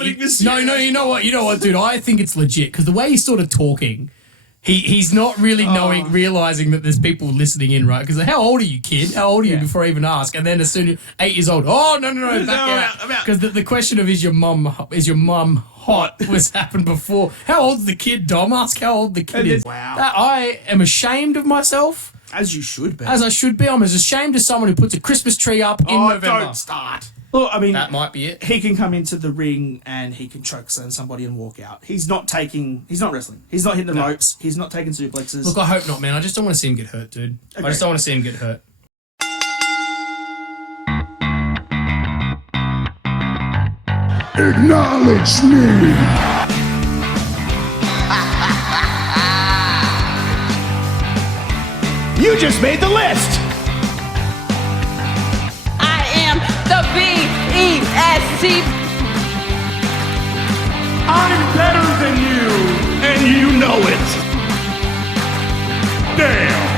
Dominic Mysterio. No, you know what, dude? I think it's legit because the way he's sort of talking, he's not really realizing that there's people listening in, right? Because how old are you, kid? How old are you before I even ask? And then as soon as 8 years old, no, back out. Because the question of is your mum hot was happened before. How old's the kid, Dom? Ask how old the kid is. Wow. I am ashamed of myself. As you should be. As I should be. I'm as ashamed as someone who puts a Christmas tree up in November. Don't start. Look, I mean, that might be it. He can come into the ring and he can chokeslam somebody and walk out. He's not wrestling. He's not hitting the ropes. He's not taking suplexes. Look, I hope not, man. I just don't want to see him get hurt, dude. Okay. I just don't want to see him get hurt. Acknowledge me. You just made the list. I am the B-E-S-T. I'm better than you, and you know it. Damn.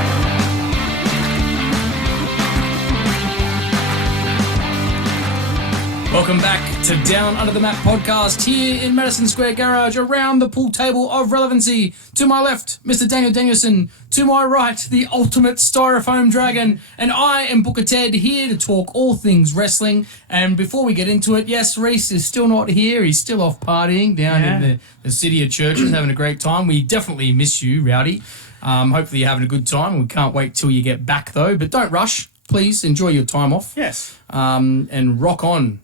Welcome back to Down Under the Map podcast here in Madison Square Garage around the pool table of relevancy. To my left, Mr. Daniel Danielson. To my right, the ultimate styrofoam dragon. And I am Booker Ted here to talk all things wrestling. And before we get into it, yes, Reese is still not here. He's still off partying down in the city of churches, having a great time. We definitely miss you, Rowdy. Hopefully you're having a good time. We can't wait till you get back, though. But don't rush. Please enjoy your time off. Yes. And rock on.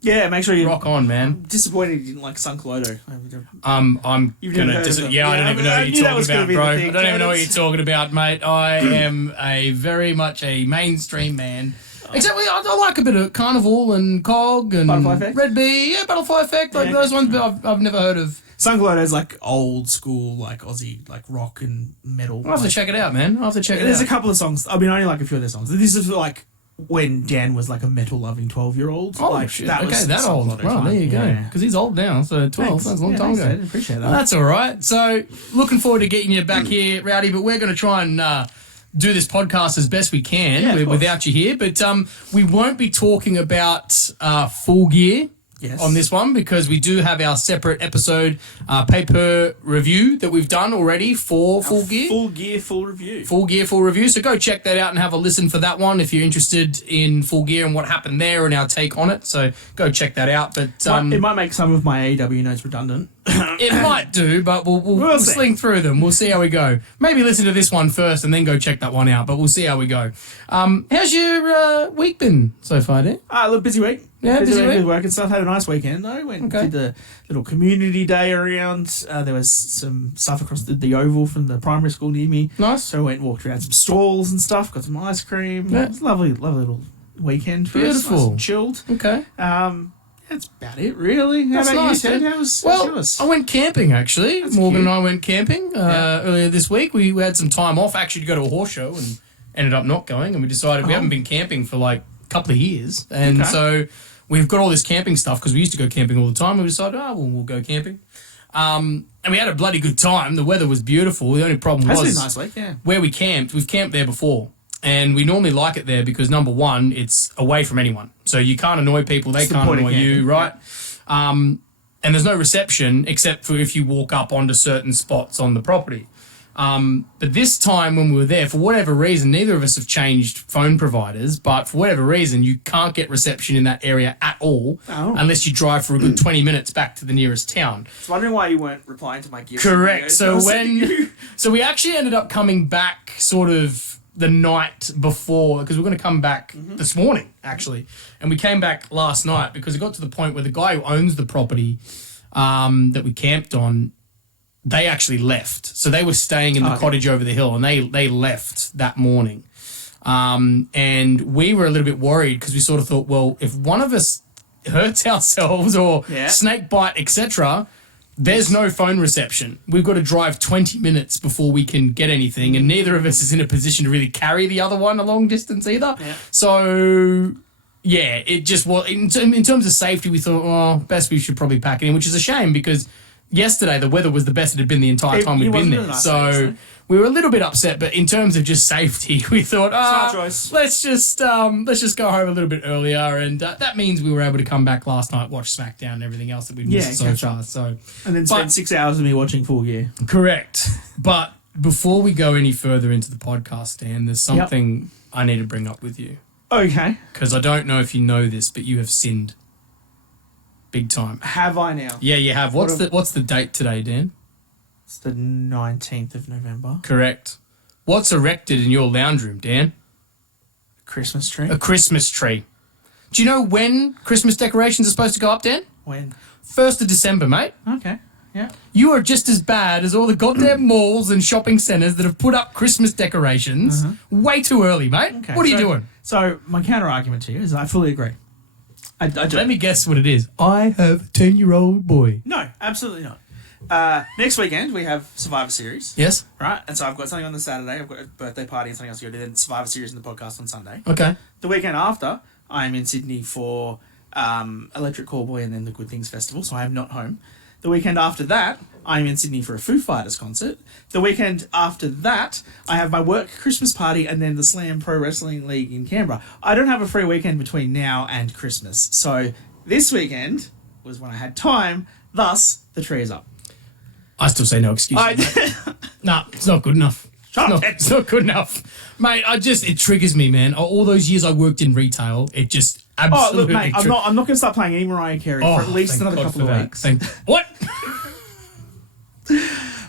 Yeah, make sure you rock on, man. I'm disappointed you didn't like Sunlodo. I'm gonna I don't even know what you're talking about, bro. I don't even know what you're talking about, mate. I am very much a mainstream man. Except I like a bit of Carnival and Cog and Butterfly Effect? Red Bee, Butterfly Effect, like those ones, but I've never heard of. Sunlodo's like old school, like Aussie, like rock and metal. I'll have to check it out, man. I'll have to check it out. There's a couple of songs. I mean, I only like a few of their songs. This is like when Dan was like a metal-loving 12-year-old. Oh, like, shit. That okay, was that old. Well, there you go. Because he's old now, so 12. Thanks. That's a long time ago. I appreciate that. Well, that's all right. So, looking forward to getting you back here, Rowdy, but we're going to try and do this podcast as best we can without you here. But we won't be talking about Full Gear. Yes. On this one, because we do have our separate episode paper review that we've done already for Full Gear. Full Gear, full review. Full Gear, full review. So go check that out and have a listen for that one if you're interested in Full Gear and what happened there and our take on it. So go check that out. But it might make some of my AEW notes redundant. It might do, but we'll sling through them. We'll see how we go. Maybe listen to this one first and then go check that one out, but we'll see how we go. How's your week been so far, Dan? A little busy week. Yeah, busy week with work and stuff. Had a nice weekend though. Went did the little community day around. There was some stuff across the oval from the primary school near me. Nice. So I went and walked around some stalls and stuff. Got some ice cream. Yeah. It was a lovely little weekend for Beautiful. us. Nice and chilled. Okay. That's about it, really. That's How about nice, you, Ted? man. How's yours? I went camping, actually. That's Morgan cute. and I went camping earlier this week. We had some time off, actually, to go to a horse show and ended up not going. And we decided we haven't been camping for, like, a couple of years. And so we've got all this camping stuff because we used to go camping all the time. We decided, we'll go camping. And we had a bloody good time. The weather was beautiful. The only problem was been a nice week, where we camped. We've camped there before. And we normally like it there because, number one, it's away from anyone. So you can't annoy people. They can't annoy you, right? And there's no reception except for if you walk up onto certain spots on the property. But this time when we were there, for whatever reason, neither of us have changed phone providers, but for whatever reason, you can't get reception in that area at all unless you drive for a good 20 minutes back to the nearest town. I was wondering why you weren't replying to my gifts. Correct. So we actually ended up coming back sort of the night before, because we're going to come back this morning, actually. And we came back last night because it got to the point where the guy who owns the property that we camped on, they actually left. So they were staying in the cottage over the hill, and they left that morning. And we were a little bit worried because we sort of thought, well, if one of us hurts ourselves or snake bite, etc., there's no phone reception. We've got to drive 20 minutes before we can get anything, and neither of us is in a position to really carry the other one a long distance either. Yeah. So, yeah, it just was... In terms of safety, we thought, best we should probably pack it in, which is a shame because yesterday the weather was the best it had been the entire time we've been there. Really nice, so we were a little bit upset, but in terms of just safety, we thought, Smart choice. let's just go home a little bit earlier, and that means we were able to come back last night, watch SmackDown and everything else that we've missed so far. So, and then spend 6 hours with me watching Full Gear. Correct. But before we go any further into the podcast, Dan, there's something I need to bring up with you. Okay. Because I don't know if you know this, but you have sinned big time. Have I now? Yeah, you have. What's the date today, Dan? It's the 19th of November. Correct. What's erected in your lounge room, Dan? Christmas tree. A Christmas tree. Do you know when Christmas decorations are supposed to go up, Dan? When? 1st of December, mate. Okay. Yeah. You are just as bad as all the goddamn malls and shopping centres that have put up Christmas decorations way too early, mate. Okay, What are you doing? So my counter argument to you is I fully agree. I do. Let me guess what it is. I have a 10-year-old boy. No, absolutely not. Next weekend we have Survivor Series. Yes? Right? And so I've got something on the Saturday. I've got a birthday party and something else to go to. Then Survivor Series and the podcast on Sunday. Okay. The weekend after, I'm in Sydney for Electric Callboy and then the Good Things Festival, so I am not home. The weekend after that, I'm in Sydney for a Foo Fighters concert. The weekend after that, I have my work Christmas party and then the Slam Pro Wrestling League in Canberra. I don't have a free weekend between now and Christmas. So this weekend was when I had time, thus the tree is up. I still say no excuse. Nah, it's not good enough. It's not good enough. Mate, it triggers me, man. All those years I worked in retail, it just absolutely... Oh, look, mate, I'm not going to start playing any Mariah Carey for at least another couple of weeks. What?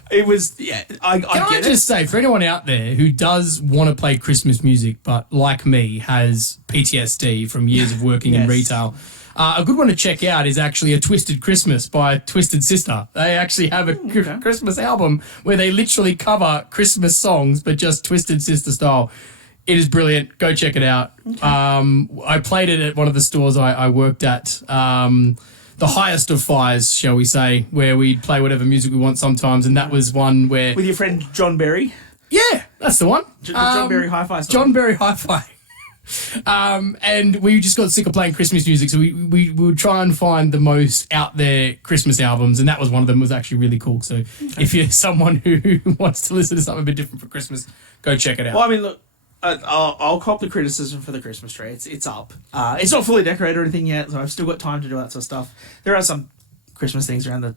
It was, I Can I get it. just say, for anyone out there who does want to play Christmas music, but like me, has PTSD from years of working in retail, a good one to check out is actually A Twisted Christmas by Twisted Sister. They actually have a Christmas album where they literally cover Christmas songs, but just Twisted Sister style. It is brilliant. Go check it out. Okay. I played it at one of the stores I worked at. The highest of fires, shall we say, where we'd play whatever music we want sometimes, and that was one where... With your friend John Berry? Yeah, that's the one. John Berry Hi-Fi song. John Berry Hi-Fi. And we just got sick of playing Christmas music, so we would try and find the most out there Christmas albums, and that was one of them. It was actually really cool. So if you're someone who wants to listen to something a bit different for Christmas, go check it out. Well, I mean, look, I'll cop the criticism for the Christmas tree. It's up. It's not fully decorated or anything yet, so I've still got time to do that sort of stuff. There are some Christmas things around the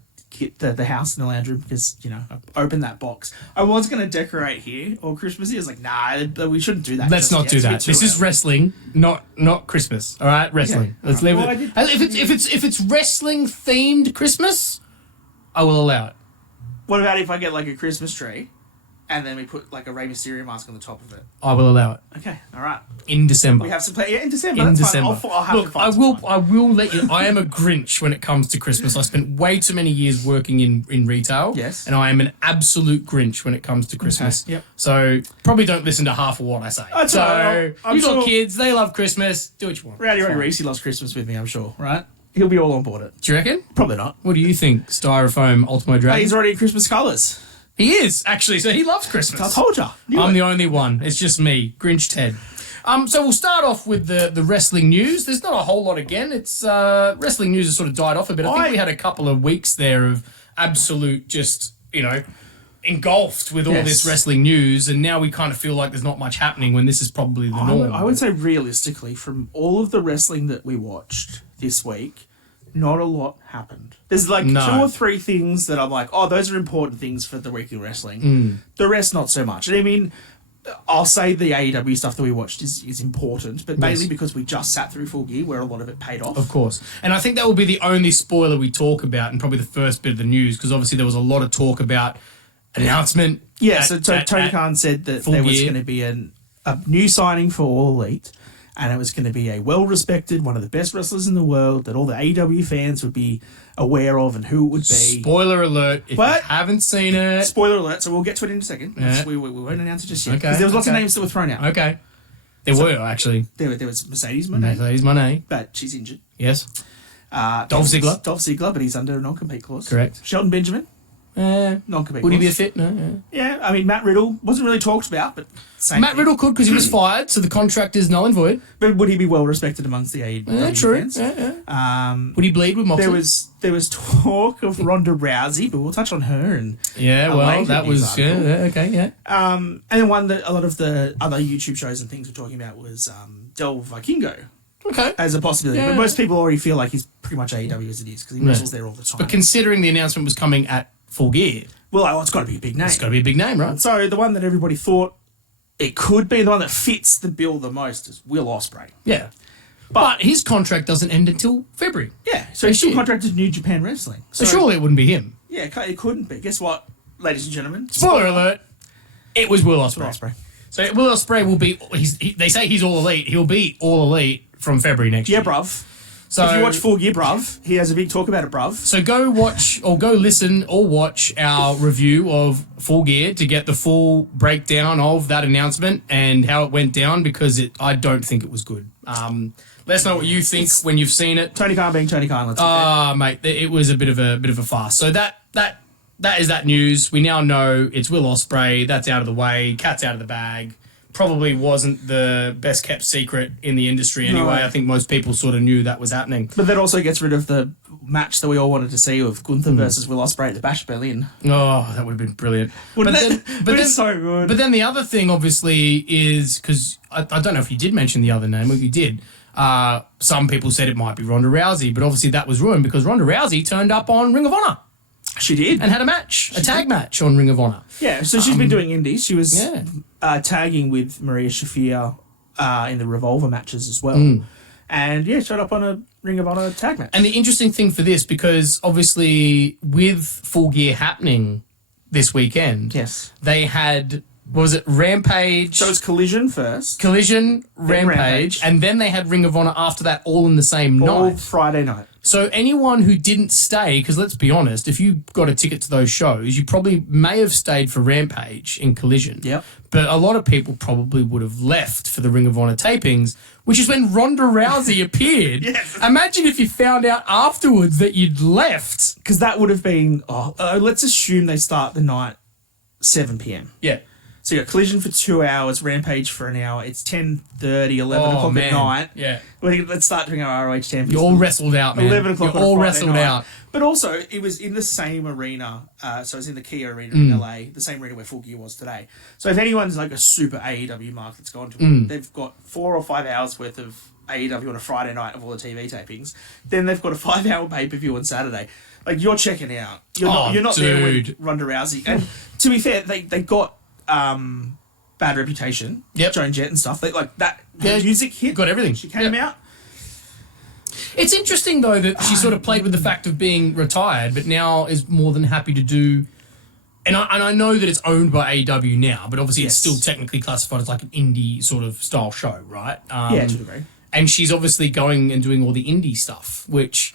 house and the lounge room because, I opened that box. I was going to decorate here or Christmassy. I was like, nah, we shouldn't do that. Let's not do that. This is wrestling, not Christmas. All right, wrestling. Yeah. Let's leave it. If it's wrestling themed Christmas, I will allow it. What about if I get like a Christmas tree and then we put like a Rey Mysterio mask on the top of it? I will allow it. Okay, all right. In December. We have some play. Yeah, in December. In that's December. Fine. I'll have Look, to find some time. I will let you. I am a Grinch when it comes to Christmas. I spent way too many years working in retail. Yes. And I am an absolute Grinch when it comes to Christmas. Okay. Yep. So probably don't listen to half of what I say. That's all right. You got kids, they love Christmas. Do what you want. Rowdy Reese, he loves Christmas with me, I'm sure, right? He'll be all on board it. Do you reckon? Probably not. What do you think, Styrofoam Ultimo Dragon? He's already in Christmas colours. He is, actually, so he loves Christmas. I told ya. I'm the only one. It's just me, Grinch Ted. So we'll start off with the wrestling news. There's not a whole lot again. It's wrestling news has sort of died off a bit. I think we had a couple of weeks there of absolute just, engulfed with all this wrestling news, and now we kind of feel like there's not much happening when this is probably the norm. I would say realistically, from all of the wrestling that we watched this week, not a lot happened. There's like 2 or 3 things that I'm like, oh, those are important things for the weekly wrestling. The rest, not so much. And I mean, I'll say the AEW stuff that we watched is important, but mainly because we just sat through Full Gear where a lot of it paid off. Of course. And I think that will be the only spoiler we talk about and probably the first bit of the news, because obviously there was a lot of talk about announcement. Yeah, so Tony Khan said that there was going to be a new signing for All Elite, and it was going to be a well-respected, one of the best wrestlers in the world that all the AEW fans would be aware of and who it would be. Spoiler alert, if you haven't seen it. Spoiler alert, so we'll get to it in a second. Yeah. We won't announce it just yet. Because there was lots of names that were thrown out. Okay. There were, actually. There was Mercedes Moné. Mercedes Moné. But she's injured. Yes. Dolph Ziggler. Dolph Ziggler, but he's under a non-compete clause. Correct. Shelton Benjamin. Non-compete Would he be a clause. fit? No. Yeah, I mean, Matt Riddle wasn't really talked about, but same Matt thing. Riddle could because he was fired, so the contract is null and void. But would he be well respected amongst the AEW Yeah, true. fans? Yeah. Would he bleed with Moxley? There was talk of Ronda Rousey, but we'll touch on her and Yeah, well, later that news was article. okay, yeah. And then one that a lot of the other YouTube shows and things were talking about was Del Vikingo Okay. as a possibility. Yeah. But most people already feel like he's pretty much AEW as it is because he wrestles there all the time. But considering the announcement was coming at Full Gear, well, it's got to be a big name. it's got to be a big name, right? So the one that everybody thought it could be, the one that fits the bill the most is Will Ospreay. Yeah. But his contract doesn't end until February. Yeah, so he's still shit. contracted to New Japan Wrestling. So surely it wouldn't be him. Yeah, it couldn't be. Guess what, ladies and gentlemen? Spoiler alert. It was Will Will Ospreay. Ospreay. So Will Ospreay will be, they say he's all elite. He'll be all elite from February next year. Yeah, bruv. So if you watch Full Gear, bruv, he has a big talk about it, bruv. So go watch or go listen or watch our review of Full Gear to get the full breakdown of that announcement and how it went down because I don't think it was good. Let us know what you think when you've seen it. Tony Khan being Tony Khan, let's get Mate, it was a bit of a farce. So that is that news. We now know it's Will Ospreay. That's out of the way. Cat's out of the bag. Probably wasn't the best kept secret in the industry anyway. No. I think most people sort of knew that was happening. But that also gets rid of the match that we all wanted to see of Gunther versus Will Ospreay at the Bash Berlin. Oh, that would have been brilliant. Wouldn't but it? then, But it's so good. But then the other thing, obviously, is because I don't know if you did mention the other name. If you did, some people said it might be Ronda Rousey, but obviously that was ruined because Ronda Rousey turned up on Ring of Honor She did. and had a match, a tag match on Ring of Honor. Yeah, so she's been doing indies. She was Yeah. tagging with Maria Shafir in the Revolver matches as well. And yeah, showed up on a Ring of Honor tag match. And the interesting thing for this, because obviously with Full Gear happening this weekend, Yes. they had, what was it, Rampage, So it's Collision first. Collision, Rampage, Rampage. and then they had Ring of Honor after that all in the same All night. Friday night. So anyone who didn't stay, because let's be honest, if you got a ticket to those shows, you probably may have stayed for Rampage in Collision. Yep. But a lot of people probably would have left for the Ring of Honor tapings, which is when Ronda Rousey appeared. Yes. Imagine if you found out afterwards that you'd left. Because that would have been, let's assume they start the night 7 p.m. Yeah. So you got Collision for 2 hours, Rampage for an hour. It's 10:30, 11 o'clock at night. Yeah. Let's start doing our ROH 10. You're all wrestled out, man. 11 o'clock You're on a all Friday wrestled night. out. But also, it was in the same arena. So it was in the Kia Arena in LA, the same arena where Full Gear was today. So if anyone's like a super AEW mark that's gone to it, they've got 4 or 5 hours worth of AEW on a Friday night of all the TV tapings. Then they've got a 5-hour pay-per-view on Saturday. Like, you're checking out. You're not there with Ronda Rousey. And to be fair, they got Bad Reputation, Yep. Joan Jett and stuff. They, like that Yeah, music hit. got everything. She came Yep. out. It's interesting, though, that she sort of played with the fact of being retired, but now is more than happy to do... And I know that it's owned by AEW now, but obviously it's Yes. still technically classified as like an indie sort of style show, right? Yeah, to a degree. And she's obviously going and doing all the indie stuff, which...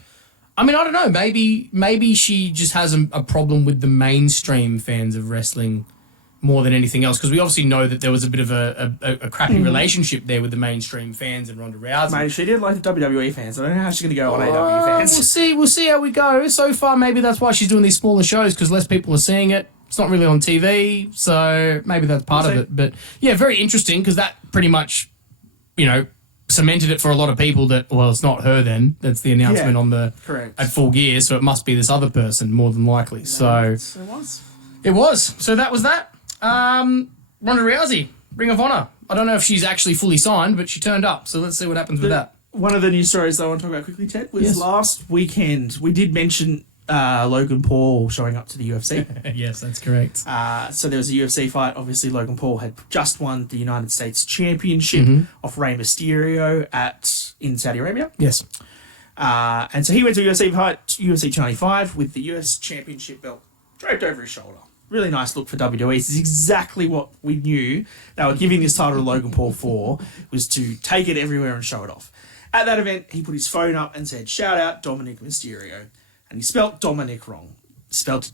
I mean, I don't know. Maybe she just has a problem with the mainstream fans of wrestling more than anything else, because we obviously know that there was a bit of a crappy relationship there with the mainstream fans and Ronda Rousey. Mate, she did like the WWE fans. I don't know how she's going to go on AEW fans. We'll see how we go. So far, maybe that's why she's doing these smaller shows, because less people are seeing it. It's not really on TV, so maybe that's part of it. But yeah, very interesting, because that pretty much, cemented it for a lot of people that, well, it's not her then. That's the announcement Yeah, on the correct. at Full Gear, so it must be this other person more than likely. So It was. it was. So that was that. Ronda Rousey, Ring of Honor. I don't know if she's actually fully signed, but she turned up. So let's see what happens with that. One of the news stories that I want to talk about quickly, Ted, was Yes. last weekend. We did mention Logan Paul showing up to the UFC. Yes, that's correct. So there was a UFC fight. Obviously, Logan Paul had just won the United States Championship off Rey Mysterio in Saudi Arabia. Yes. And so he went to a UFC fight, UFC 295, with the US Championship belt draped over his shoulder. Really nice look for WWE. This is exactly what we knew they were giving this title to Logan Paul for, was to take it everywhere and show it off. At that event, he put his phone up and said, "Shout out Dominic Mysterio." And he spelt Dominic wrong. He spelled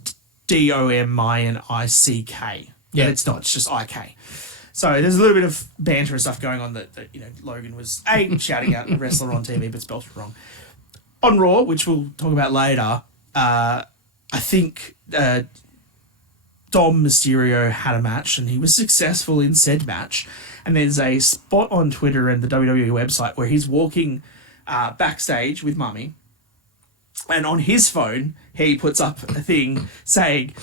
Dominick. Yeah. But it's not, it's just IK. So there's a little bit of banter and stuff going on that Logan was shouting out a wrestler on TV but spelled it wrong. On Raw, which we'll talk about later, I think Dom Mysterio had a match and he was successful in said match. And there's a spot on Twitter and the WWE website where he's walking backstage with Mummy. And on his phone, he puts up a thing saying,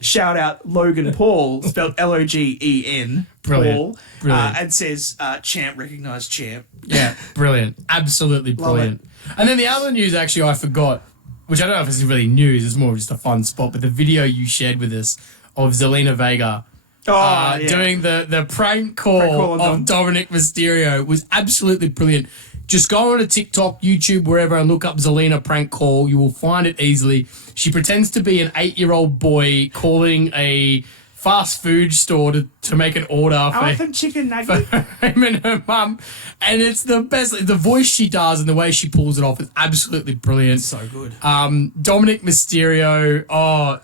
shout out Logan Paul, spelled Logen, Paul, Brilliant. and says, champ, recognised champ. Yeah, brilliant. Absolutely brilliant. And then the other news, actually, I forgot, which I don't know if it's really news, it's more just a fun spot, but the video you shared with us of Zelina Vega doing the prank call of Dominic Mysterio was absolutely brilliant. Just go on to TikTok, YouTube, wherever, and look up Zelina prank call. You will find it easily. She pretends to be an 8-year-old boy calling a fast food store to make an order I want some chicken nuggets. for him and her mum. And it's the best. The voice she does and the way she pulls it off is absolutely brilliant. So good. Dominic Mysterio,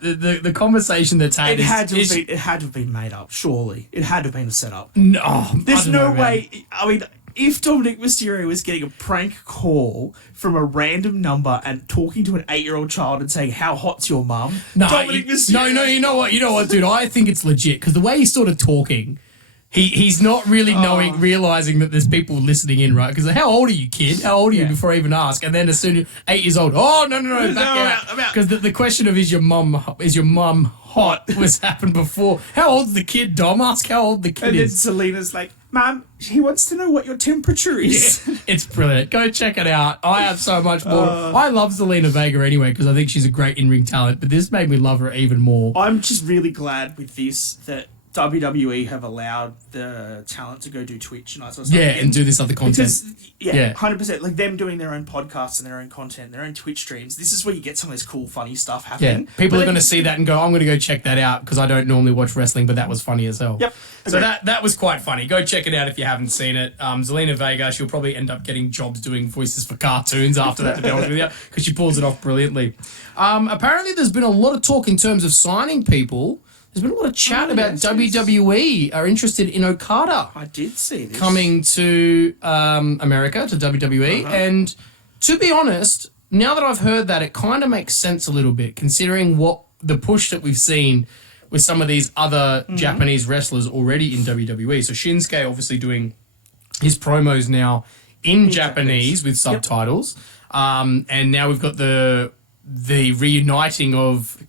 the conversation that's had It had to have been made up, surely. It had to have been a setup. No, There's no way. I mean, if Dominic Mysterio was getting a prank call from a random number and talking to an 8-year-old child and saying, how hot's your mum? Dominic Mysterio. No, you know what, dude? I think it's legit because the way he's sort of talking, he's not really realizing that there's people listening in, right? Because how old are you, kid? How old are you before I even ask? And then as soon as 8 years old, no, back out. Because the question of is your mum hot was happened before. How old's the kid, Dom? Ask how old the kid And then is. Selena's like, Mum, he wants to know what your temperature is. Yeah, it's brilliant. Go check it out. I have so much more. I love Zelina Vega anyway because I think she's a great in-ring talent, but this made me love her even more. I'm just really glad with this that WWE have allowed the talent to go do Twitch and that sort of stuff. Yeah, and do this other content. Because, Yeah. 100%. Like them doing their own podcasts and their own content, their own Twitch streams. This is where you get some of this cool, funny stuff happening. Yeah, people But are going to see that and go, I'm going to go check that out because I don't normally watch wrestling, but that was funny as hell. Yep. So Agreed. that was quite funny. Go check it out if you haven't seen it. Zelina Vega, she'll probably end up getting jobs doing voices for cartoons after that, to be honest with you, because she pulls it off brilliantly. Apparently, there's been a lot of talk in terms of signing people. There's been a lot of chat about WWE are interested in Okada I did see this. coming to America, to WWE. And to be honest, now that I've heard that, it kind of makes sense a little bit, considering what the push that we've seen with some of these other Japanese wrestlers already in WWE. So Shinsuke obviously doing his promos now in Japanese with subtitles. And now we've got the reuniting of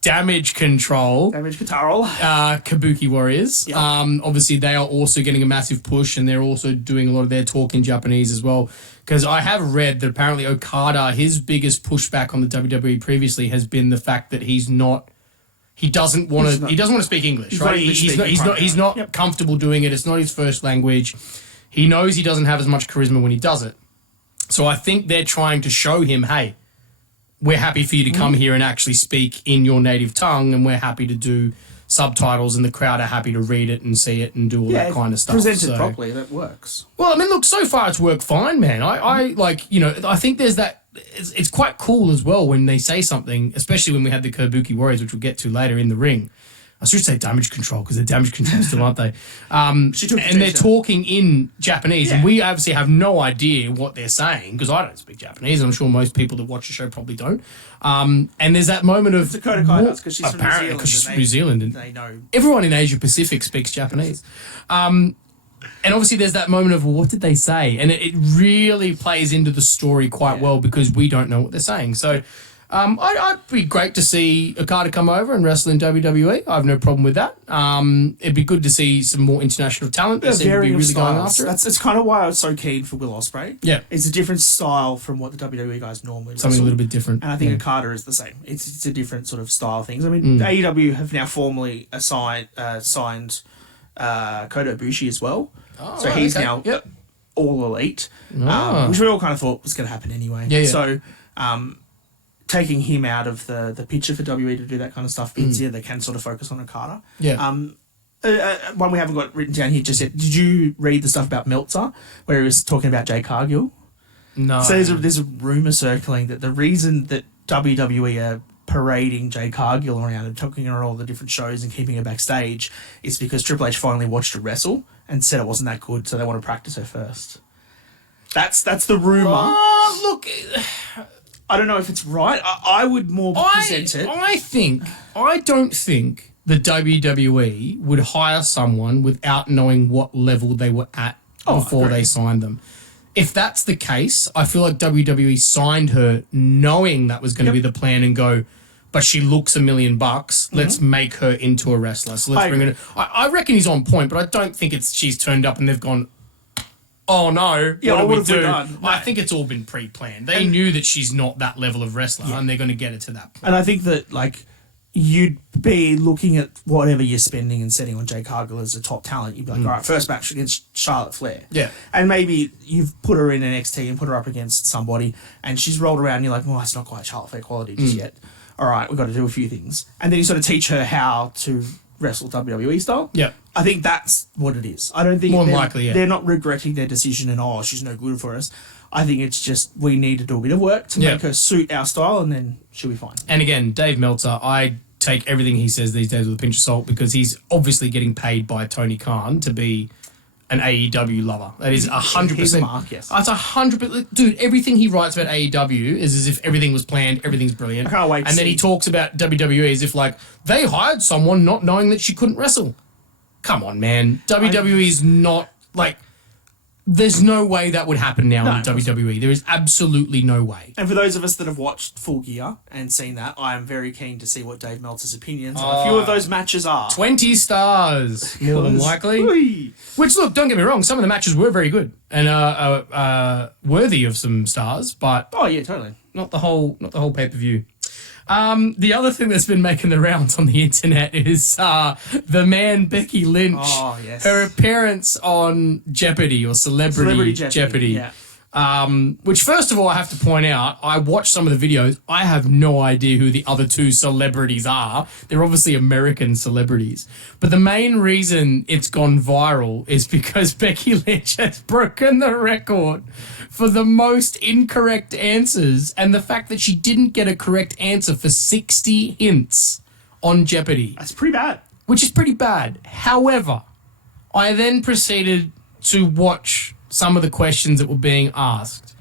Damage Control, Kabuki Warriors. Yep. Obviously, they are also getting a massive push, and they're also doing a lot of their talk in Japanese as well. Because I have read that apparently Okada, his biggest pushback on the WWE previously has been the fact that he doesn't want to speak English. Right? He's not comfortable doing it. It's not his first language. He knows he doesn't have as much charisma when he does it. So I think they're trying to show him, hey, we're happy for you to come here and actually speak in your native tongue, and we're happy to do subtitles, and the crowd are happy to read it and see it and do all that kind of stuff. Presented properly, that works. Well, I mean, look, so far it's worked fine, man. I think there's that. It's quite cool as well when they say something, especially when we had the Kabuki Warriors, which we'll get to later in the ring. I should say Damage Control because they're Damage Control still, aren't they? And they're talking in Japanese, and we obviously have no idea what they're saying because I don't speak Japanese, and I'm sure most people that watch the show probably don't. And there's that moment of Dakota Kai does because she's from apparently New because she's Zealand. from New Zealand, and They know. everyone in Asia Pacific speaks Japanese. And obviously there's that moment of, well, what did they say? And it really plays into the story quite well because we don't know what they're saying. So I'd be great to see Okada come over and wrestle in WWE. I have no problem with that. It'd be good to see some more international talent. They seem to be really going after it. That's kind of why I was so keen for Will Ospreay. Yeah. It's a different style from what the WWE guys normally Something a wrestle. little bit different. And I think Okada is the same. It's a different sort of style of things. I mean, AEW have now formally signed Kota Ibushi as well. Oh, so right, he's okay. now Yep. all elite, which we all kind of thought was going to happen anyway. Yeah. So taking him out of the picture for WWE to do that kind of stuff means they can sort of focus on Okada. Yeah. One we haven't got written down here just yet. Did you read the stuff about Meltzer where he was talking about Jay Cargill? No. So there's a rumor circling that the reason that WWE are parading Jay Cargill around and taking her all the different shows and keeping her backstage is because Triple H finally watched her wrestle and said it wasn't that good, so they want to practice her first. That's the rumor. Look, I don't know if it's right. I would more present it. I don't think the WWE would hire someone without knowing what level they were at before they signed them. If that's the case, I feel like WWE signed her knowing that was going to be the plan and go, but she looks $1 million. Let's make her into a wrestler. So let's bring her in. I reckon he's on point, but I don't think she's turned up and they've gone, oh no, what do we do? I think it's all been pre-planned. They knew that she's not that level of wrestler and they're going to get it to that point. And I think that, like, you'd be looking at whatever you're spending and setting on Jade Cargill as a top talent. You'd be like, all right, first match against Charlotte Flair. Yeah. And maybe you've put her in NXT and put her up against somebody and she's rolled around and you're like, well, that's not quite Charlotte Flair quality just yet. All right, we've got to do a few things. And then you sort of teach her how to wrestle WWE style. Yeah. I think that's what it is. I don't think More than likely, they're not regretting their decision and, oh, she's no good for us. I think it's just we need to do a bit of work to make her suit our style and then she'll be fine. And again, Dave Meltzer, I take everything he says these days with a pinch of salt because he's obviously getting paid by Tony Khan to be an AEW lover. That is 100%. His mark, yes. That's 100%. Dude, everything he writes about AEW is as if everything was planned, everything's brilliant. I can't wait to And then he talks about WWE as if, like, they hired someone not knowing that she couldn't wrestle. Come on, man. WWE is not, like... There's no way that would happen now in WWE. There is absolutely no way. And for those of us that have watched Full Gear and seen that, I am very keen to see what Dave Meltzer's opinions on a few of those matches are. 20 stars, more than likely. Which, look, don't get me wrong, some of the matches were very good and worthy of some stars, but oh yeah, totally. Not the whole pay-per-view. The other thing that's been making the rounds on the internet is the man Becky Lynch. Oh, yes. Her appearance on Jeopardy or Celebrity Jeopardy. Yeah. Which, first of all, I have to point out, I watched some of the videos. I have no idea who the other two celebrities are. They're obviously American celebrities. But the main reason it's gone viral is because Becky Lynch has broken the record for the most incorrect answers and the fact that she didn't get a correct answer for 60 hints on Jeopardy. That's pretty bad. Which is pretty bad. However, I then proceeded to watch some of the questions that were being asked.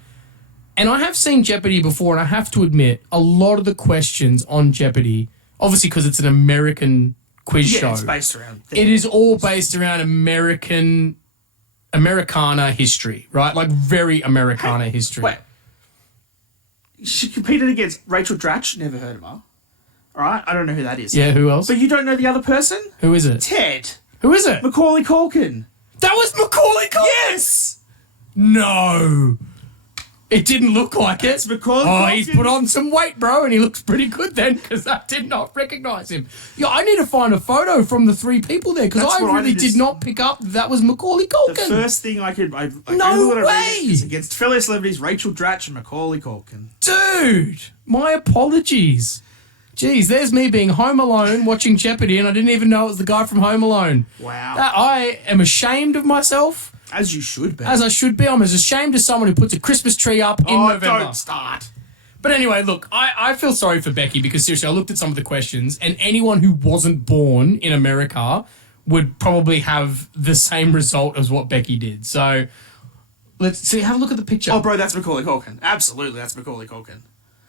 And I have seen Jeopardy before, and I have to admit, a lot of the questions on Jeopardy, obviously because it's an American quiz show. Yeah, it's based around... It is all based around Americana history, right? Like very Americana history. Wait. She competed against Rachel Dratch. Never heard of her. All right? I don't know who that is. Yeah, who else? But you don't know the other person? Who is it? Ted. Who is it? Macaulay Culkin. That was Macaulay Culkin? Yes! No. It didn't look like it. It's Macaulay Culkin. He's put on some weight, bro, and he looks pretty good then because I did not recognise him. Yeah, I need to find a photo from the three people there because I really did not pick up that was Macaulay Culkin. The first thing I could... No way! Is against fellow celebrities Rachel Dratch and Macaulay Culkin. Dude, my apologies. Jeez, there's me being home alone watching Jeopardy and I didn't even know it was the guy from Home Alone. Wow. I am ashamed of myself. As you should be. As I should be. I'm as ashamed as someone who puts a Christmas tree up in November. Don't start. But anyway, look, I feel sorry for Becky because seriously, I looked at some of the questions and anyone who wasn't born in America would probably have the same result as what Becky did. So let's see, have a look at the picture. Oh, bro, that's Macaulay Culkin. Absolutely, that's Macaulay Culkin.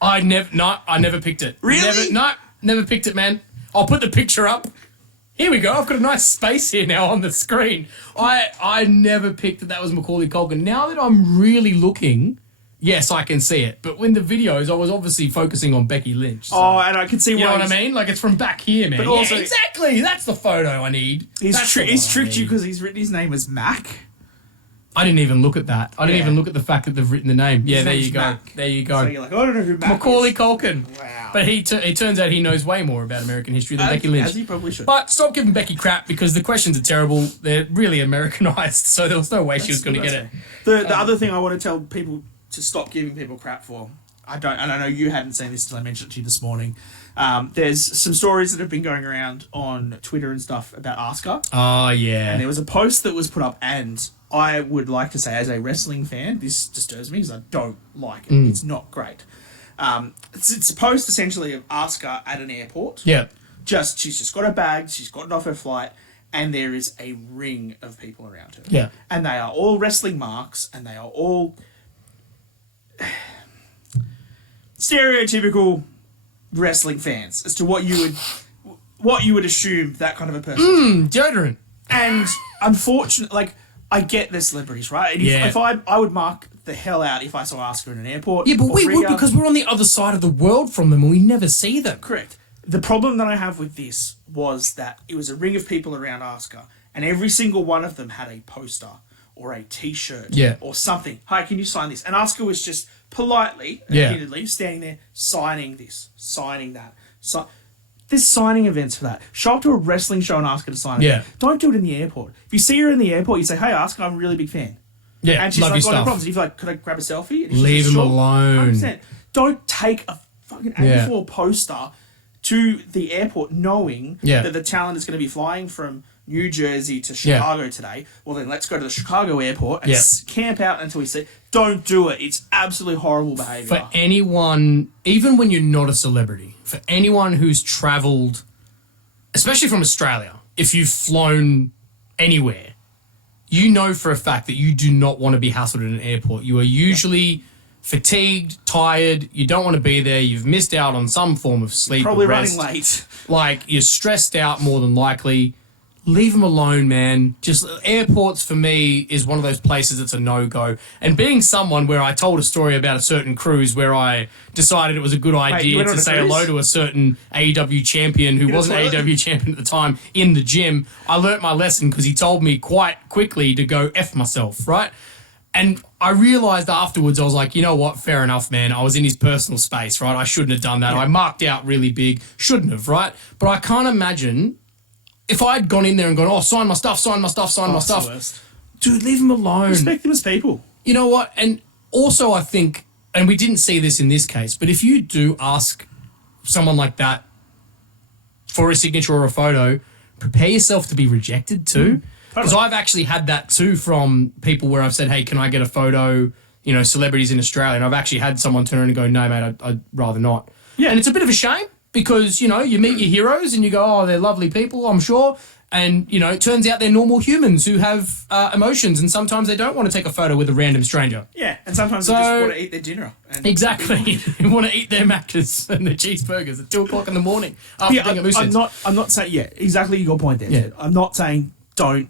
I never picked it. Really? Never picked it, man. I'll put the picture up. Here we go. I've got a nice space here now on the screen. I never picked that was Macaulay Culkin. Now that I'm really looking, yes, I can see it. But in the videos, I was obviously focusing on Becky Lynch. So, oh, and I can see why. You know what I mean? Like, it's from back here, man. But also, yeah, exactly. That's the photo I need. He's tricked you because he's written his name as Mac. I didn't even look at that. I didn't even look at the fact that they've written the name. Yeah, there you go. Mac. There you go. So you're like, I don't know who Mac Macaulay is. Culkin. Wow. But it turns out he knows way more about American history than Becky Lynch. As he probably should. But stop giving Becky crap because the questions are terrible. They're really Americanized, so there was no way she was going to get it. The other thing I want to tell people to stop giving people crap for, and I know you hadn't seen this until I mentioned it to you this morning. There's some stories that have been going around on Twitter and stuff about Asuka. Oh, yeah. And there was a post that was put up, and I would like to say, as a wrestling fan, this disturbs me because I don't like it. It's not great. It's a post essentially of Asuka at an airport. Yeah. She's just got her bag, she's gotten off her flight, and there is a ring of people around her. Yeah. And they are all wrestling marks, and they are all stereotypical wrestling fans as to what you what you would assume that kind of a person. Deodorant. And unfortunately, like, I get they're celebrities, right? And if I would mark the hell out if I saw Asuka in an airport. Yeah, but or we would Rhea. because we're on the other side of the world from them and we never see them. Correct. The problem that I have with this was that it was a ring of people around Asuka, and every single one of them had a poster or a T-shirt or something. Hi, can you sign this? And Asuka was just politely, admittedly, standing there signing this, signing that. So there's signing events for that. Show up to a wrestling show and ask her to sign it. Yeah. Don't do it in the airport. If you see her in the airport, you say, hey, Asuka, I'm a really big fan. Yeah, and she's love like, your no stuff. problems. And you're like, could I grab a selfie? And Leave them alone. 100%. Don't take a fucking A4 poster to the airport knowing that the talent is going to be flying from New Jersey to Chicago today. Well, then let's go to the Chicago airport and camp out until we see. Don't do it. It's absolutely horrible behaviour. For anyone, even when you're not a celebrity, for anyone who's travelled, especially from Australia, if you've flown anywhere, you know for a fact that you do not want to be hassled at an airport. You are usually fatigued, tired, you don't want to be there, you've missed out on some form of sleep Probably or rest. running late. Like, you're stressed out more than likely. Leave them alone, man. Just airports for me is one of those places that's a no-go. And being someone where I told a story about a certain cruise where I decided it was a good idea to say hello to a certain AEW champion who wasn't AEW champion at the time in the gym, I learnt my lesson because he told me quite quickly to go F myself, right? And I realised afterwards, I was like, you know what? Fair enough, man. I was in his personal space, right? I shouldn't have done that. I marked out really big. Shouldn't have, right? But I can't imagine if I'd gone in there and gone, oh, sign my stuff. Dude, leave them alone. Respect them as people. You know what? And also I think, and we didn't see this in this case, but if you do ask someone like that for a signature or a photo, prepare yourself to be rejected too. Because I've actually had that too from people where I've said, hey, can I get a photo, you know, celebrities in Australia? And I've actually had someone turn around and go, no, mate, I'd rather not. Yeah. And it's a bit of a shame because, you know, you meet your heroes and you go, oh, they're lovely people, I'm sure. And, you know, it turns out they're normal humans who have emotions and sometimes they don't want to take a photo with a random stranger. Yeah, and sometimes they just want to eat their dinner. And exactly. They want to eat their Maccas and their cheeseburgers at 2 o'clock in the morning after being at Mooseheads. I'm not saying, exactly your point there. Yeah. I'm not saying don't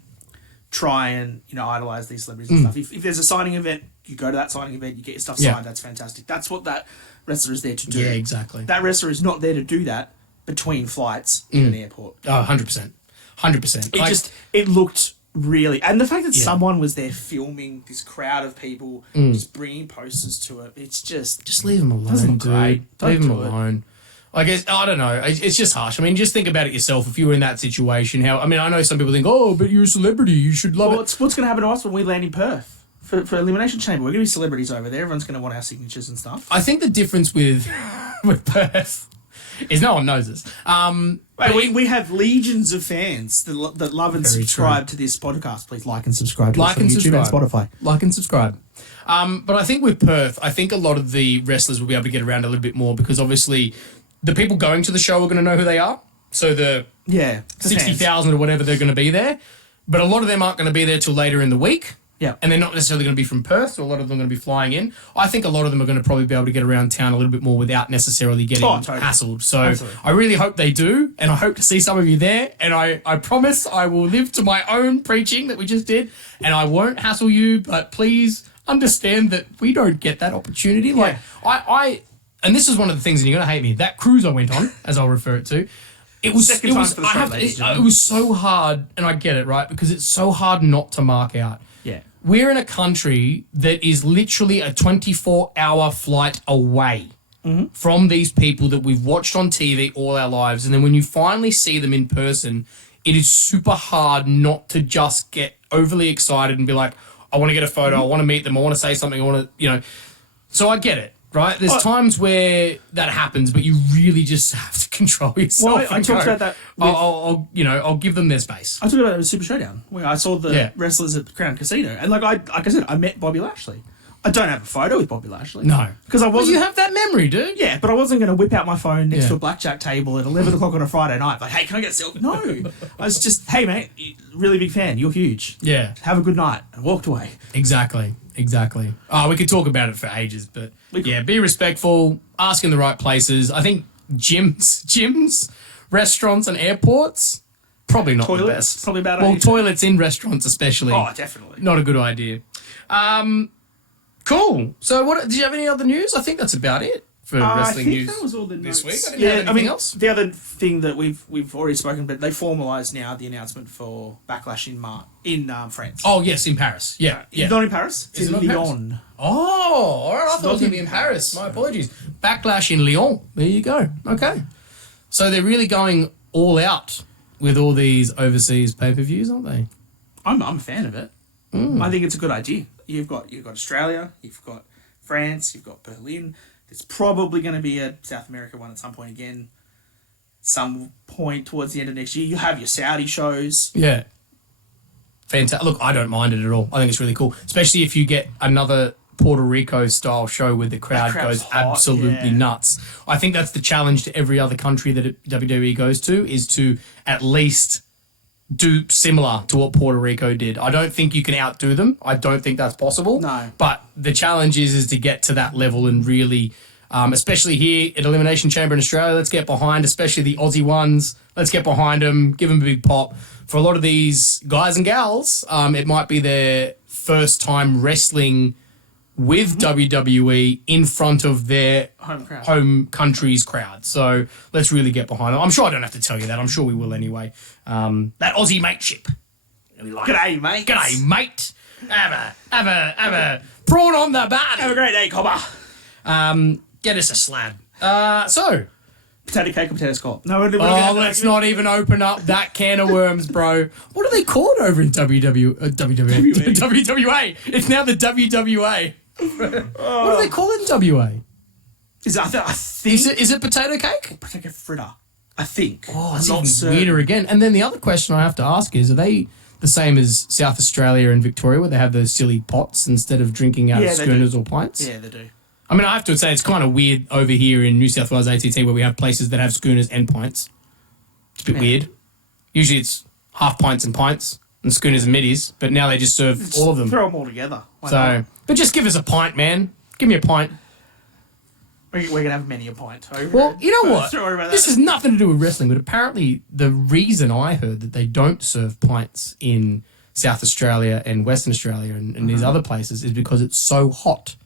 try and, you know, idolise these celebrities and stuff. If there's a signing event, you go to that signing event, you get your stuff signed, that's fantastic. That's what that wrestler is there to do. Yeah, exactly. That wrestler is not there to do that between flights in an airport. Oh, 100%. 100%. It looked really... And the fact that someone was there filming this crowd of people, just bringing posters to it, it's just... Just leave them alone, dude. Leave them alone. Like, I don't know. It's just harsh. I mean, just think about it yourself. If you were in that situation, I know some people think, oh, but you're a celebrity, you should love it. What's going to happen to us when we land in Perth? For Elimination Chamber, we're going to be celebrities over there. Everyone's going to want our signatures and stuff. I think the difference with Perth is no one knows this. We have legions of fans that love and subscribe to this podcast. Please like and subscribe to us on YouTube and Spotify. Like and subscribe. But I think with Perth, I think a lot of the wrestlers will be able to get around a little bit more because obviously the people going to the show are going to know who they are. So the 60,000 or whatever, they're going to be there. But a lot of them aren't going to be there till later in the week. Yeah. And they're not necessarily going to be from Perth, so a lot of them are going to be flying in. I think a lot of them are going to probably be able to get around town a little bit more without necessarily getting hassled. So absolutely. I really hope they do, and I hope to see some of you there. And I promise I will live to my own preaching that we just did, and I won't hassle you, but please understand that we don't get that opportunity. Like, and this is one of the things, and you're going to hate me, that cruise I went on, as I'll refer it to, it was so hard, and I get it, right? Because it's so hard not to mark out. Yeah. We're in a country that is literally a 24-hour flight away from these people that we've watched on TV all our lives. And then when you finally see them in person, it is super hard not to just get overly excited and be like, I want to get a photo, I want to meet them, I want to say something, I want to, you know. So I get it, right? There's times where that happens, but you really just have to control yourself. Well, I talked about that. I'll give them their space. I talked about it with Super Showdown, where I saw the wrestlers at the Crown Casino, and like I said, I met Bobby Lashley. I don't have a photo with Bobby Lashley. No, because I wasn't. Well, you have that memory, dude. Yeah, but I wasn't going to whip out my phone next to a blackjack table at 11 o'clock on a Friday night. Like, hey, can I get a selfie? No, I was just, hey, mate, really big fan. You're huge. Yeah, have a good night. And walked away. Exactly. Oh, we could talk about it for ages, but be respectful, ask in the right places. I think gyms restaurants and airports, probably not the Toilets, best. probably bad Well, idea. toilets in restaurants especially. Oh, definitely. Not a good idea. Cool. So, what? Did you have any other news? I think that's about it for wrestling I think news that was all the this notes. week. I didn't have anything else. The other thing that we've already spoken, but they formalised now the announcement for Backlash in France. Oh yes, in Paris. Yeah, yeah. It's not in Paris. It's Is in it not Paris? Lyon. Oh, all right. I thought it was going to be in Paris. My apologies. Backlash in Lyon. There you go. Okay. So they're really going all out with all these overseas pay-per-views, aren't they? I'm a fan of it. I think it's a good idea. You've got Australia, you've got France, you've got Berlin. There's probably going to be a South America one at some point again. Some point towards the end of next year. You have your Saudi shows. Yeah. Fantastic. Look, I don't mind it at all. I think it's really cool, especially if you get another Puerto Rico style show where the crowd crowd's goes hot, absolutely yeah. nuts. I think that's the challenge to every other country that WWE goes to, is to at least do similar to what Puerto Rico did. I don't think you can outdo them. I don't think that's possible. No. But the challenge is to get to that level and really, especially here at Elimination Chamber in Australia, let's get behind, especially the Aussie ones. Let's get behind them, give them a big pop. For a lot of these guys and gals, it might be their first time wrestling with WWE in front of their home country's crowd. So let's really get behind it. I'm sure I don't have to tell you that. I'm sure we will anyway. That Aussie mateship. We like G'day, mate. G'day, mate. Have a prawn on the bar. Have a great day, Cobber. Get us a slab. So, Potato cake or potato scallop? No, let's not even open up that can of worms, bro. What are they called over in WWE? WWA. It's now the WWA. What do they call it in WA? I think Is it potato cake? potato fritter. I think. Oh, it's I'm not even certain. weirder again. And then the other question I have to ask is, are they the same as South Australia and Victoria, where they have those silly pots instead of drinking out of Yeah, they schooners do. or pints? Yeah, they do. I mean, I have to say, it's kind of weird over here in New South Wales ATT where we have places that have schooners and pints. It's a bit weird. Usually it's half pints and schooners and middies, but now they just serve all of them. Throw them all together. Why So, not? but just give us a pint, man. Give me a pint. We're going to have many a pint. Well, you know what? Don't worry about This that. has nothing to do with wrestling, but apparently the reason I heard that they don't serve pints in South Australia and Western Australia and these other places is because it's so hot.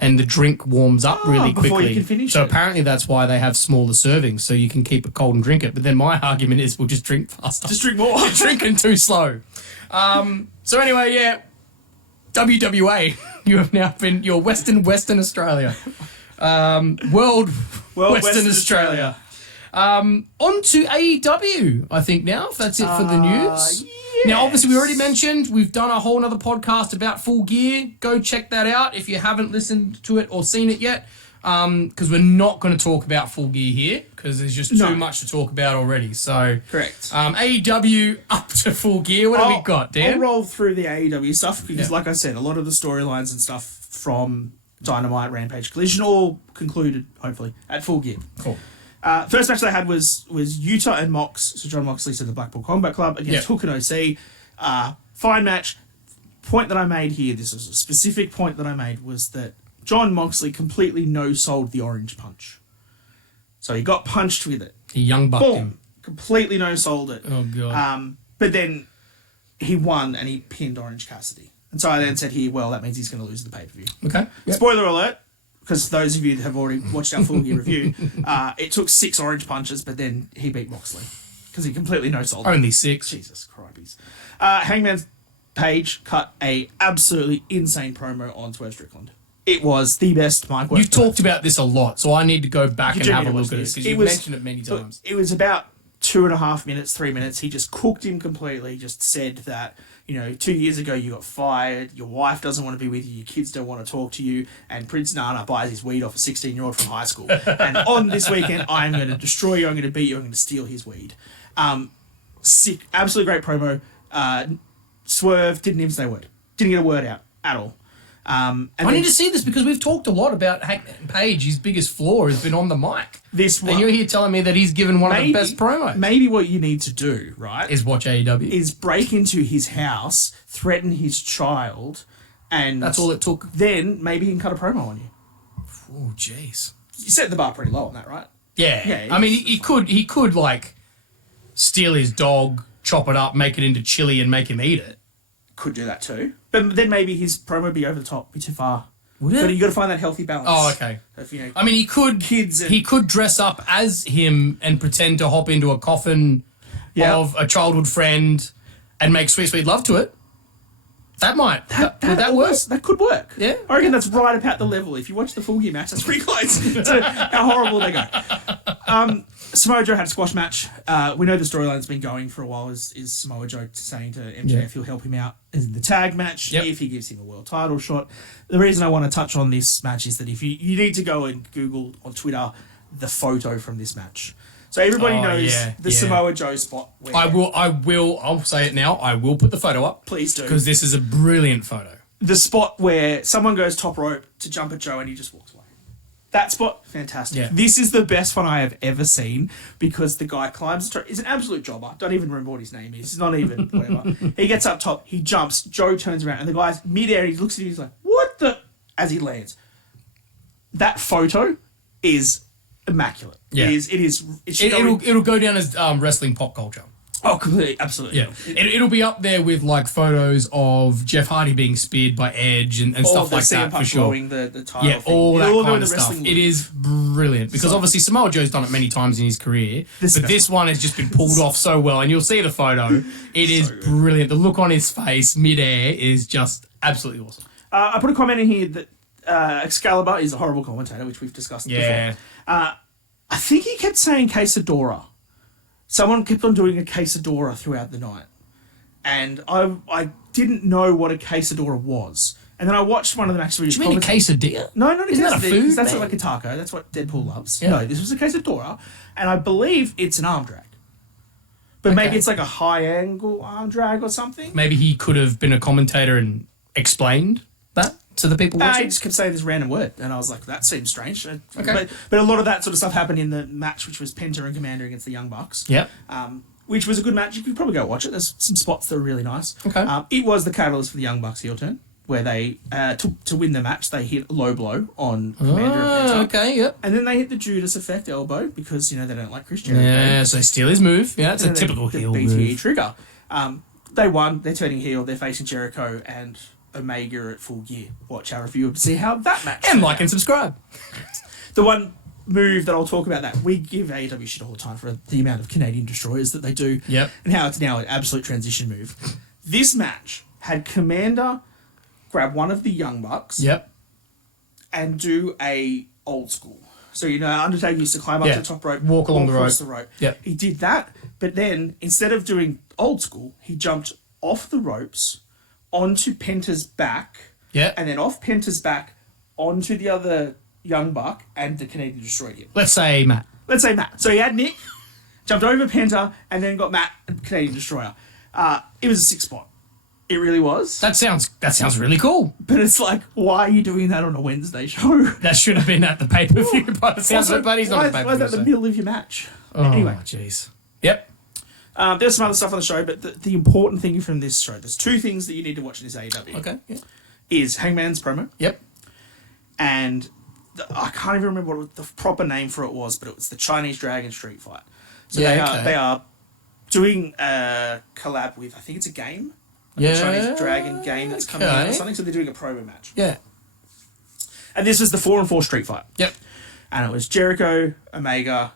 And the drink warms up really before quickly. you can finish so it. apparently that's why they have smaller servings, so you can keep it cold and drink it. But then my argument is we'll just drink faster. Just drink more. Drinking too slow. So anyway, yeah, WWA, you have now been your Western Australia. World Western Australia. On to AEW, I think now, if that's it for the news. Now, obviously, we already mentioned we've done a whole nother podcast about Full Gear. Go check that out if you haven't listened to it or seen it yet, because we're not going to talk about Full Gear here because there's just too much to talk about already. So, Correct. AEW up to Full Gear. What have we got, Dan? I'll roll through the AEW stuff because, like I said, a lot of the storylines and stuff from Dynamite, Rampage, Collision all concluded, hopefully, at Full Gear. Cool. First match they had was Utah and Mox, so John Moxley to the Blackpool Combat Club against Hook and OC. Fine match. Point that I made here, this is a specific point that I made, was that John Moxley completely no-sold the orange punch. So he got punched with it. He young bucked Boom. him. Completely no-sold it. Oh, God. But then he won and he pinned Orange Cassidy. And so I then said here, well, that means he's going to lose the pay-per-view. Okay. Yep. Spoiler alert, because those of you that have already watched our Full Gear review, it took 6 orange punches, but then he beat Moxley because he completely no-sold it. Only 6. Jesus Christ. Hangman Page cut a absolutely insane promo on Swerve Strickland. It was the best mic work. You've talked about this a lot, so I need to go back You and do have need a to look watch at it this. because It you've was- mentioned it many times. It was about 2.5 minutes, 3 minutes. He just cooked him completely, just said that, 2 years ago you got fired, your wife doesn't want to be with you, your kids don't want to talk to you, and Prince Nana buys his weed off a 16-year-old from high school. And on this weekend, I'm going to destroy you, I'm going to beat you, I'm going to steal his weed. Sick, absolutely great promo. Swerve didn't even say a word. Didn't get a word out at all. And I need to see this because we've talked a lot about Hangman Page. His biggest flaw has been on the mic. This one, And you're here telling me that he's given one of the best promos. Maybe what you need to do, right, Is watch AEW. is break into his house, threaten his child, and That's all it took. then maybe he can cut a promo on you. Oh, jeez. You set the bar pretty low on that, right? Yeah. Yeah, I mean, he could like steal his dog, chop it up, make it into chili, and make him eat it. Could do that too. But then maybe his promo would be over the top, be too far. Would it? But you got to find that healthy balance. Oh, okay. If, you know, I mean, he could Kids and- he could dress up as him and pretend to hop into a coffin of a childhood friend and make sweet, sweet love to it. That might. Would that work? That could work. Yeah. I reckon that's right about the level. If you watch the full gear match, that's pretty close to how horrible they go. Samoa Joe had a squash match. We know the storyline's been going for a while. Is Samoa Joe saying to MJF he'll help him out in the tag match if he gives him a world title shot. The reason I want to touch on this match is that if you need to go and Google on Twitter the photo from this match. So everybody knows the Samoa Joe spot. Where I'll say it now. I will put the photo up. Please do. Because this is a brilliant photo. The spot where someone goes top rope to jump at Joe and he just walks away. That spot, fantastic. Yeah. This is the best one I have ever seen because the guy climbs the He's an absolute jobber. Don't even remember what his name is. He's not even whatever. He gets up top, he jumps, Joe turns around, and the guy's mid-air, he looks at him, he's like, what the... As he lands. That photo is immaculate. Yeah. It'll go down as wrestling pop culture. Oh, completely, absolutely. Yeah, it'll be up there with like photos of Jeff Hardy being speared by Edge and stuff like that for sure. The title Yeah, thing. all that It'll go kind in of the stuff. wrestling It loop. is brilliant because obviously Samoa Joe's done it many times in his career, but this one has just been pulled off so well. And you'll see the photo. It is brilliant. The look on his face midair is just absolutely awesome. I put a comment in here that Excalibur is a horrible commentator, which we've discussed before. I think he kept saying Quesadora. Someone kept on doing a quesadora throughout the night. And I didn't know what a quesadora was. And then I watched one of the matches where Do you mean a quesadilla? No, not a Isn't that a quesadilla, food 'cause that's thing? like a taco. That's what Deadpool loves. Yeah. No, this was a quesadora. And I believe it's an arm drag. But maybe it's like a high angle arm drag or something. Maybe he could have been a commentator and explained that to the people I watching. just kept saying this random word, and I was like, that seems strange. Okay. But a lot of that sort of stuff happened in the match, which was Penta and Commander against the Young Bucks. Yep. Which was a good match. You could probably go watch it. There's some spots that are really nice. Okay. It was the catalyst for the Young Bucks heel turn, where they, to win the match, they hit a low blow on Commander and Penta. Okay, yep. And then they hit the Judas Effect elbow, because, they don't like Chris Jericho. Yeah, so steal his move. Yeah, it's a And then typical the heel BTE move. trigger. They won. They're turning heel. They're facing Jericho and Omega at Full Gear. Watch our review to see how that match And turned like out. and subscribe. The one move that I'll talk about that we give AEW shit all the time for the amount of Canadian destroyers that they do. Yep. And how it's now an absolute transition move. This match had Commander grab one of the Young Bucks Yep. and do a old school. So Undertaker used to climb up Yeah. to the top rope, Walk along the across rope. the rope. Yep. He did that, but then instead of doing old school, he jumped off the ropes onto Penta's back. Yeah. And then off Penta's back onto the other Young Buck, and the Canadian destroyed him. Let's say Matt. Let's say Matt. So he had Nick, jumped over Penta, and then got Matt and Canadian Destroyer. It was a 6 spot. It really was. That sounds really cool. But it's like, why are you doing that on a Wednesday show? That should have been at the pay-per-view by the sounds of it, but he's not at the why is that pay-per-view. the middle of your match? Oh, Anyway, jeez. Yep. there's some other stuff on the show, but the important thing from this show, there's two things that you need to watch in this AEW. Okay. Yeah. Is Hangman's promo, Yep. and I can't even remember what the proper name for it was, but it was the Chinese Dragon Street Fight. So Yeah, they are doing a collab with, I think it's a game, Yeah. a Chinese Dragon game that's coming out or Okay. something. So they're doing a promo match, Yeah. and this was the 4-on-4 Street Fight, Yep. and it was Jericho, Omega.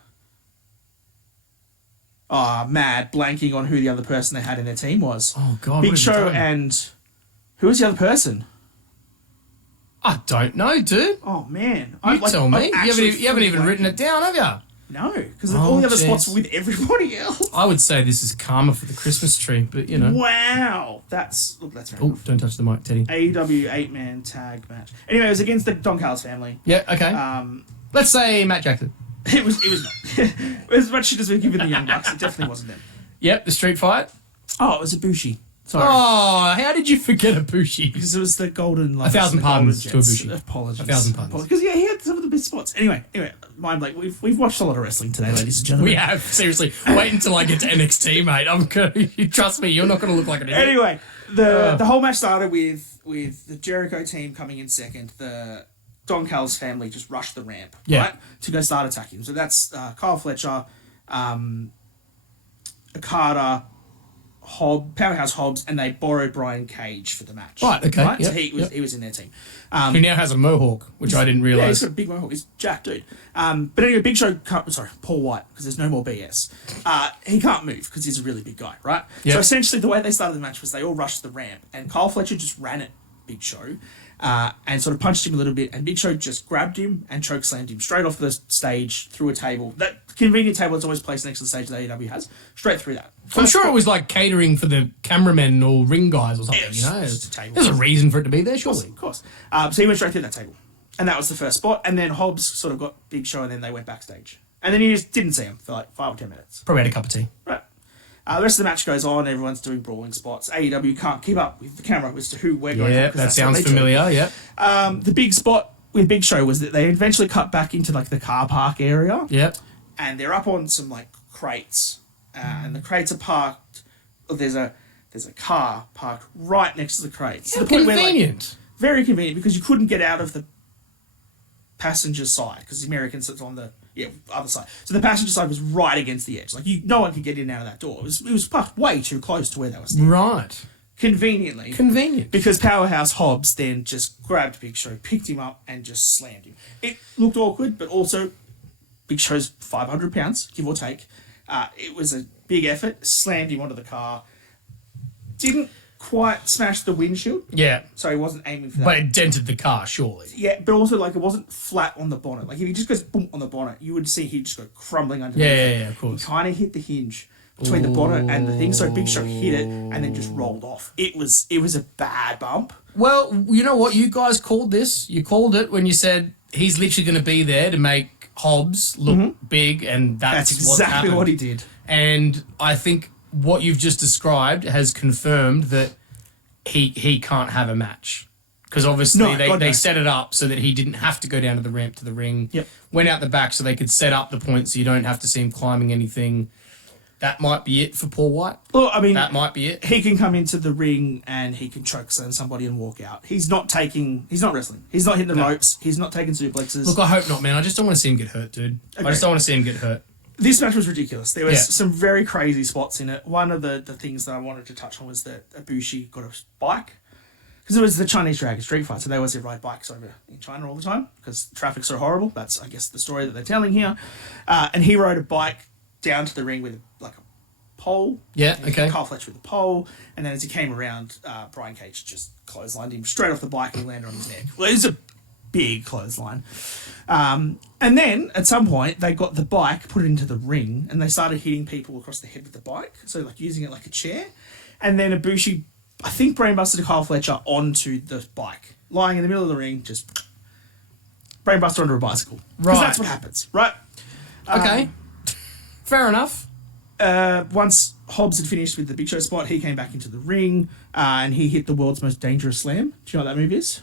Mad blanking on who the other person they had in their team was. Oh God. Big what have you Show done? and who was the other person? I don't know, dude. Oh man, You tell me. You haven't even written it down, have you? No, because Oh, all the other jeez. spots were with everybody else. I would say this is karma for the Christmas tree, but Wow, that's fair Oh, enough. don't touch the mic, Teddy. AEW 8-man tag match. Anyway, it was against the Don Callis family. Yeah. Okay. Let's say Matt Jackson. It was not. As much shit as we're giving the Young Bucks, it definitely wasn't them. Yep. The street fight. Oh, it was Ibushi. Sorry. Oh, how did you forget Ibushi? Because it was the golden... Like, 1,000 the golden pardons to Jets. Ibushi. Apologies. 1,000 pardons. Because, he had some of the best spots. Anyway, mind like we've watched a lot of wrestling today, ladies and gentlemen. We have. Seriously. Wait until I get to NXT, mate. I'm gonna... Trust me, you're not going to look like an idiot. Anyway, the whole match started with the Jericho team coming in second, the Don Cal's family just rushed the ramp, Yeah. right, to go start attacking. So that's Kyle Fletcher, Carter, Powerhouse Hobbs, and they borrowed Brian Cage for the match. Right, okay, Right? yep, So he was in their team. Who now has a mohawk, which I didn't Yeah, he's realise. got a big mohawk. He's jack dude. But anyway, Big Show Paul White, because there's no more BS. He can't move because he's a really big guy, right? Yep. So essentially the way they started the match was they all rushed the ramp and Kyle Fletcher just ran at Big Show and sort of punched him a little bit, and Big Show just grabbed him and chokeslammed him straight off the stage through a table. That convenient table that's always placed next to the stage that AEW has. Straight through that. I'm sure it was like catering for the cameramen or ring guys or something, Yeah, you know? it's just a table. There's a reason for it to be there, surely. Of course. So he went straight through that table. And that was the first spot. And then Hobbs sort of got Big Show and then they went backstage. And then you just didn't see him for like 5 or 10 minutes. Probably had a cup of tea. Right. The rest of the match goes on. Everyone's doing brawling spots. AEW can't keep up with the camera as to who we're going Yeah, for. that sounds familiar, yeah. The big spot with Big Show was that they eventually cut back into like the car park area. Yep. And they're up on some like crates. And the crates are parked. There's a car parked right next to the crates. How To the point where, like, convenient. very convenient because you couldn't get out of the passenger side because the American sits on the other side. So the passenger side was right against the edge. Like no one could get in and out of that door. It was parked way too close to where they were standing. Right. Conveniently. Convenient. Because Powerhouse Hobbs then just grabbed Big Show, picked him up, and just slammed him. It looked awkward, but also Big Show's 500 pounds, give or take. It was a big effort. Slammed him onto the car. Didn't quite smash the windshield, Yeah. so he wasn't aiming for that. But it dented the car, surely. Yeah, but also like it wasn't flat on the bonnet. Like if he just goes boom on the bonnet, you would see he'd just go crumbling underneath. Yeah, of He course. kind of hit the hinge between the bonnet and the thing, so Big Show hit it and then just rolled off. It was a bad bump. Well, you know what? You guys called this. You called it when you said he's literally going to be there to make Hobbs look big, and that's what's exactly happened. what he did. And I think what you've just described has confirmed that he can't have a match. Because obviously No, God, they no. set it up so that he didn't have to go down to the ramp to the ring. Yep. Went out the back so they could set up the point so you don't have to see him climbing anything. That might be it for Paul White. Well, I mean, That might be it. he can come into the ring and he can chokeslam somebody and walk out. He's not wrestling. He's not hitting the ropes. He's not taking suplexes. Look, I hope not, man. I just don't want to see him get hurt, dude. I Okay. just don't want to see him get hurt. This match was ridiculous. There was Yeah. some very crazy spots in it. One of the things that I wanted to touch on was that Ibushi got a bike. Because it was the Chinese Dragon Street Fight, so they always ride bikes over in China all the time because traffic's so horrible. That's, I guess, the story that they're telling here. And he rode a bike down to the ring with like a pole. Yeah, And he okay. hit Kyle Fletcher with a pole, and then as he came around, Brian Cage just clotheslined him straight off the bike and he landed on his neck. Well, it was a big clothesline. And then at some point they got the bike, put it into the ring, and they started hitting people across the head with the bike, so like using it like a chair. And then Ibushi, I think, brainbusted Kyle Fletcher onto the bike, lying in the middle of the ring, just brainbuster onto a bicycle. Because Right. that's what happens, right? Okay. Fair enough. Once Hobbs had finished with the Big Show spot, he came back into the ring and he hit the world's most dangerous slam. Do you know what that move is?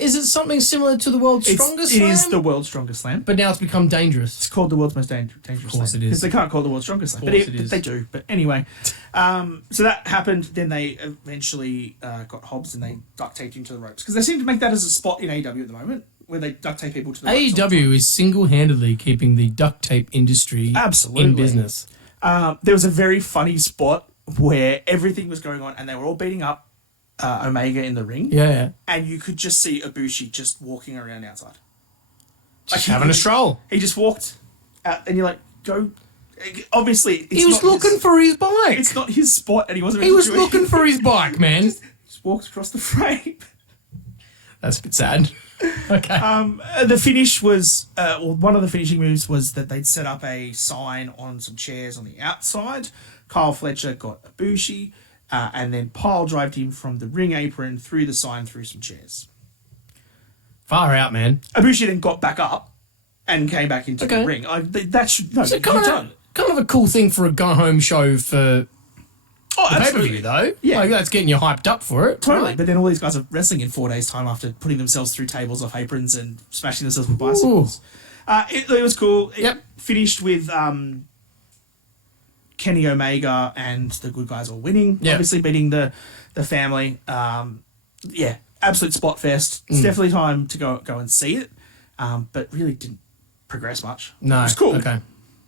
Is it something similar to the world's strongest It slam? is the world's strongest slam. But now it's become dangerous. It's called the world's most dangerous slam. Of course it is. Because they can't call it the world's strongest slam. Of But, course it is. they do. But anyway. So that happened. Then they eventually got Hobbs and they duct taped him to the ropes. Because they seem to make that as a spot in AEW at the moment, where they duct tape people to the ropes. AEW is single-handedly keeping the duct tape industry Absolutely. in business. There was a very funny spot where everything was going on and they were all beating up Omega in the ring. Yeah. And you could just see Ibushi just walking around outside. Just Like, having a stroll. He just walked out and you're like, go. Obviously, it's He was not looking his, for his bike. It's not his spot and he wasn't He meant was to do looking anything. for his bike, man. Just walked across the frame. That's a bit sad. Okay. The finish was, one of the finishing moves was that they'd set up a sign on some chairs on the outside. Kyle Fletcher got Ibushi, and then pile drived him from the ring apron through the sign through some chairs. Far out, man. Ibushi then got back up and came back into Okay. the ring. That should no. So you kind don't. of a cool thing for a go-home show for Oh, the absolutely. pay-per-view, though. Yeah. Like, that's getting you hyped up for it. Totally, Right. but then all these guys are wrestling in 4 days' time after putting themselves through tables off aprons and smashing themselves with bicycles. It was cool. It Yep. finished with Kenny Omega and the good guys all winning. Yep. Obviously beating the family. Yeah, absolute spot fest. It's definitely time to go and see it, but really didn't progress much. No. It's cool. Okay.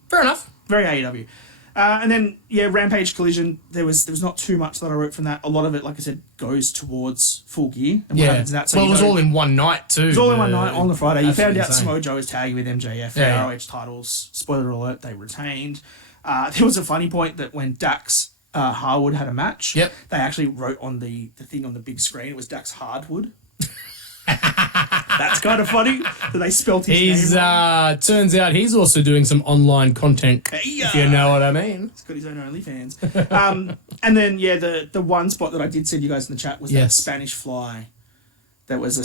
Fair enough. Very AEW. And then, Rampage Collision, there was not too much that I wrote from that. A lot of it, like I said, goes towards Full Gear. And what happens in that. So well, it was all in one night too. It was all in one night on the Friday. You found out insane. Samoa Joe was tagging with MJF for ROH titles. Spoiler alert, they retained. There was a funny point that when Dax Harwood had a match, they actually wrote on the thing on the big screen, it was Dax Hardwood. That's kind of funny that they spelt his name wrong. Turns out he's also doing some online content, if you know what I mean. He's got his own OnlyFans. And then, the one spot that I did send you guys in the chat was that Spanish Fly. That was a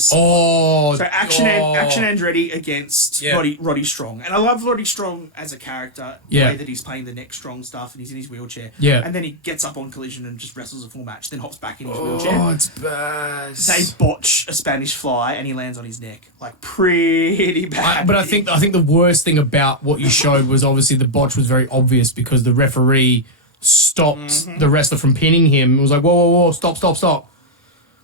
Action Andretti against Roddy Strong, and I love Roddy Strong as a character. The way that he's playing the neck strong stuff, and he's in his wheelchair. And then he gets up on Collision and just wrestles a full match, then hops back in his wheelchair. Oh, it's bad. They botch a Spanish Fly, and he lands on his neck, like pretty bad. But I think the worst thing about what you showed was obviously the botch was very obvious because the referee stopped the wrestler from pinning him. It was like, whoa, stop.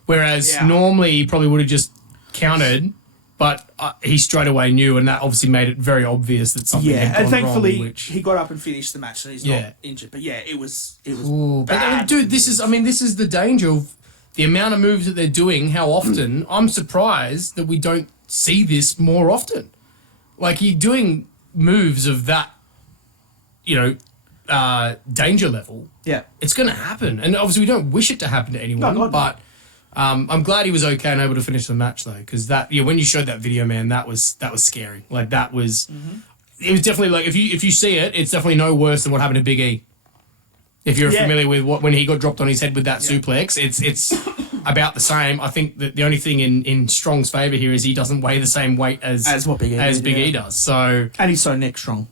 Whereas normally he probably would have just countered, but he straight away knew, and that obviously made it very obvious that something had gone and thankfully wrong, he got up and finished the match, so he's not injured. But it was Ooh, bad. But dude, this is the danger of the amount of moves that they're doing. How often? I'm surprised that we don't see this more often. Like, you're doing moves of that, danger level. Yeah, it's going to happen, and obviously we don't wish it to happen to anyone, but. I'm glad he was okay and able to finish the match though, because when you showed that video, man, that was scary. Like that was, it was definitely like if you see it, it's definitely no worse than what happened to Big E. If you're familiar with when he got dropped on his head with that suplex, it's about the same. I think that the only thing in Strong's favour here is he doesn't weigh the same weight as what Big E does. So and he's so neck strong.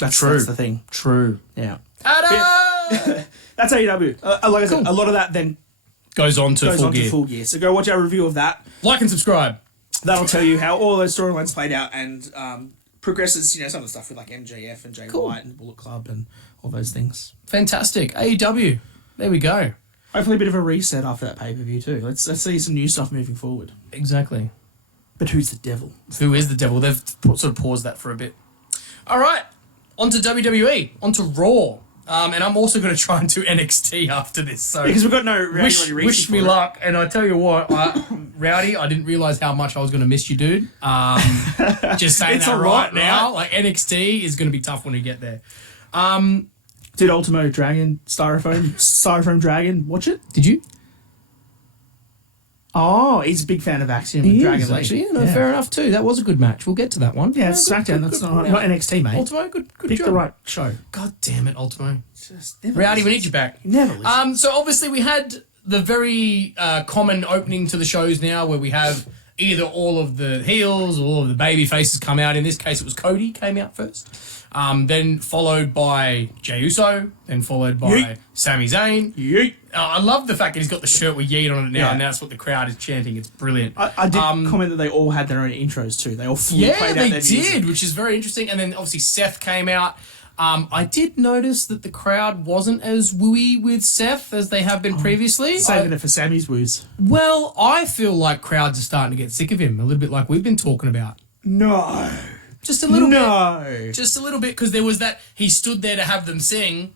That's true. That's the thing. True. Yeah. That's AEW. Like I said, a lot of that then goes on to Full Gear. So go watch our review of that. Like and subscribe. That'll tell you how all those storylines played out and progresses, some of the stuff with like MJF and Jay White and Bullet Club and all those things. Fantastic. AEW. There we go. Hopefully a bit of a reset after that pay-per-view tiew. Let's see some new stuff moving forward. Exactly. But who's the devil? Who is the devil? They've sort of paused that for a bit. All right. On to WWE. On to Raw. And I'm also going to try and do NXT after this. So because we've got no Rowdy wish me luck. And I tell you what, Rowdy, I didn't realise how much I was going to miss you, dude. Just saying that right now. Like, NXT is going to be tough when we get there. Did Ultimo Dragon, Styrofoam Dragon, watch it? Did you? Oh, he's a big fan of Axiom and Dragon League. Actually, fair enough too. That was a good match. We'll get to that one. Yeah, it's SmackDown. That's not NXT, mate. Ultimo, good Pick job. the right show. God damn it, Ultimo. Just Rowdy, we need you back. Never listen. So obviously we had the very common opening to the shows now where we have either all of the heels or all of the baby faces come out. In this case, it was Cody came out first. Then followed by Jey Uso, then followed by Sami Zayn. Yeet. I love the fact that he's got the shirt with Yeet on it now, and that's what the crowd is chanting. It's brilliant. I did comment that they all had their own intros too. They all fully played out their music. Which is very interesting. And then obviously Seth came out. I did notice that the crowd wasn't as wooey with Seth as they have been previously. Saving it for Sammy's woos. Well, I feel like crowds are starting to get sick of him, a little bit like we've been talking about. No. Just a little bit. No. Just a little bit, because there was that, he stood there to have them sing.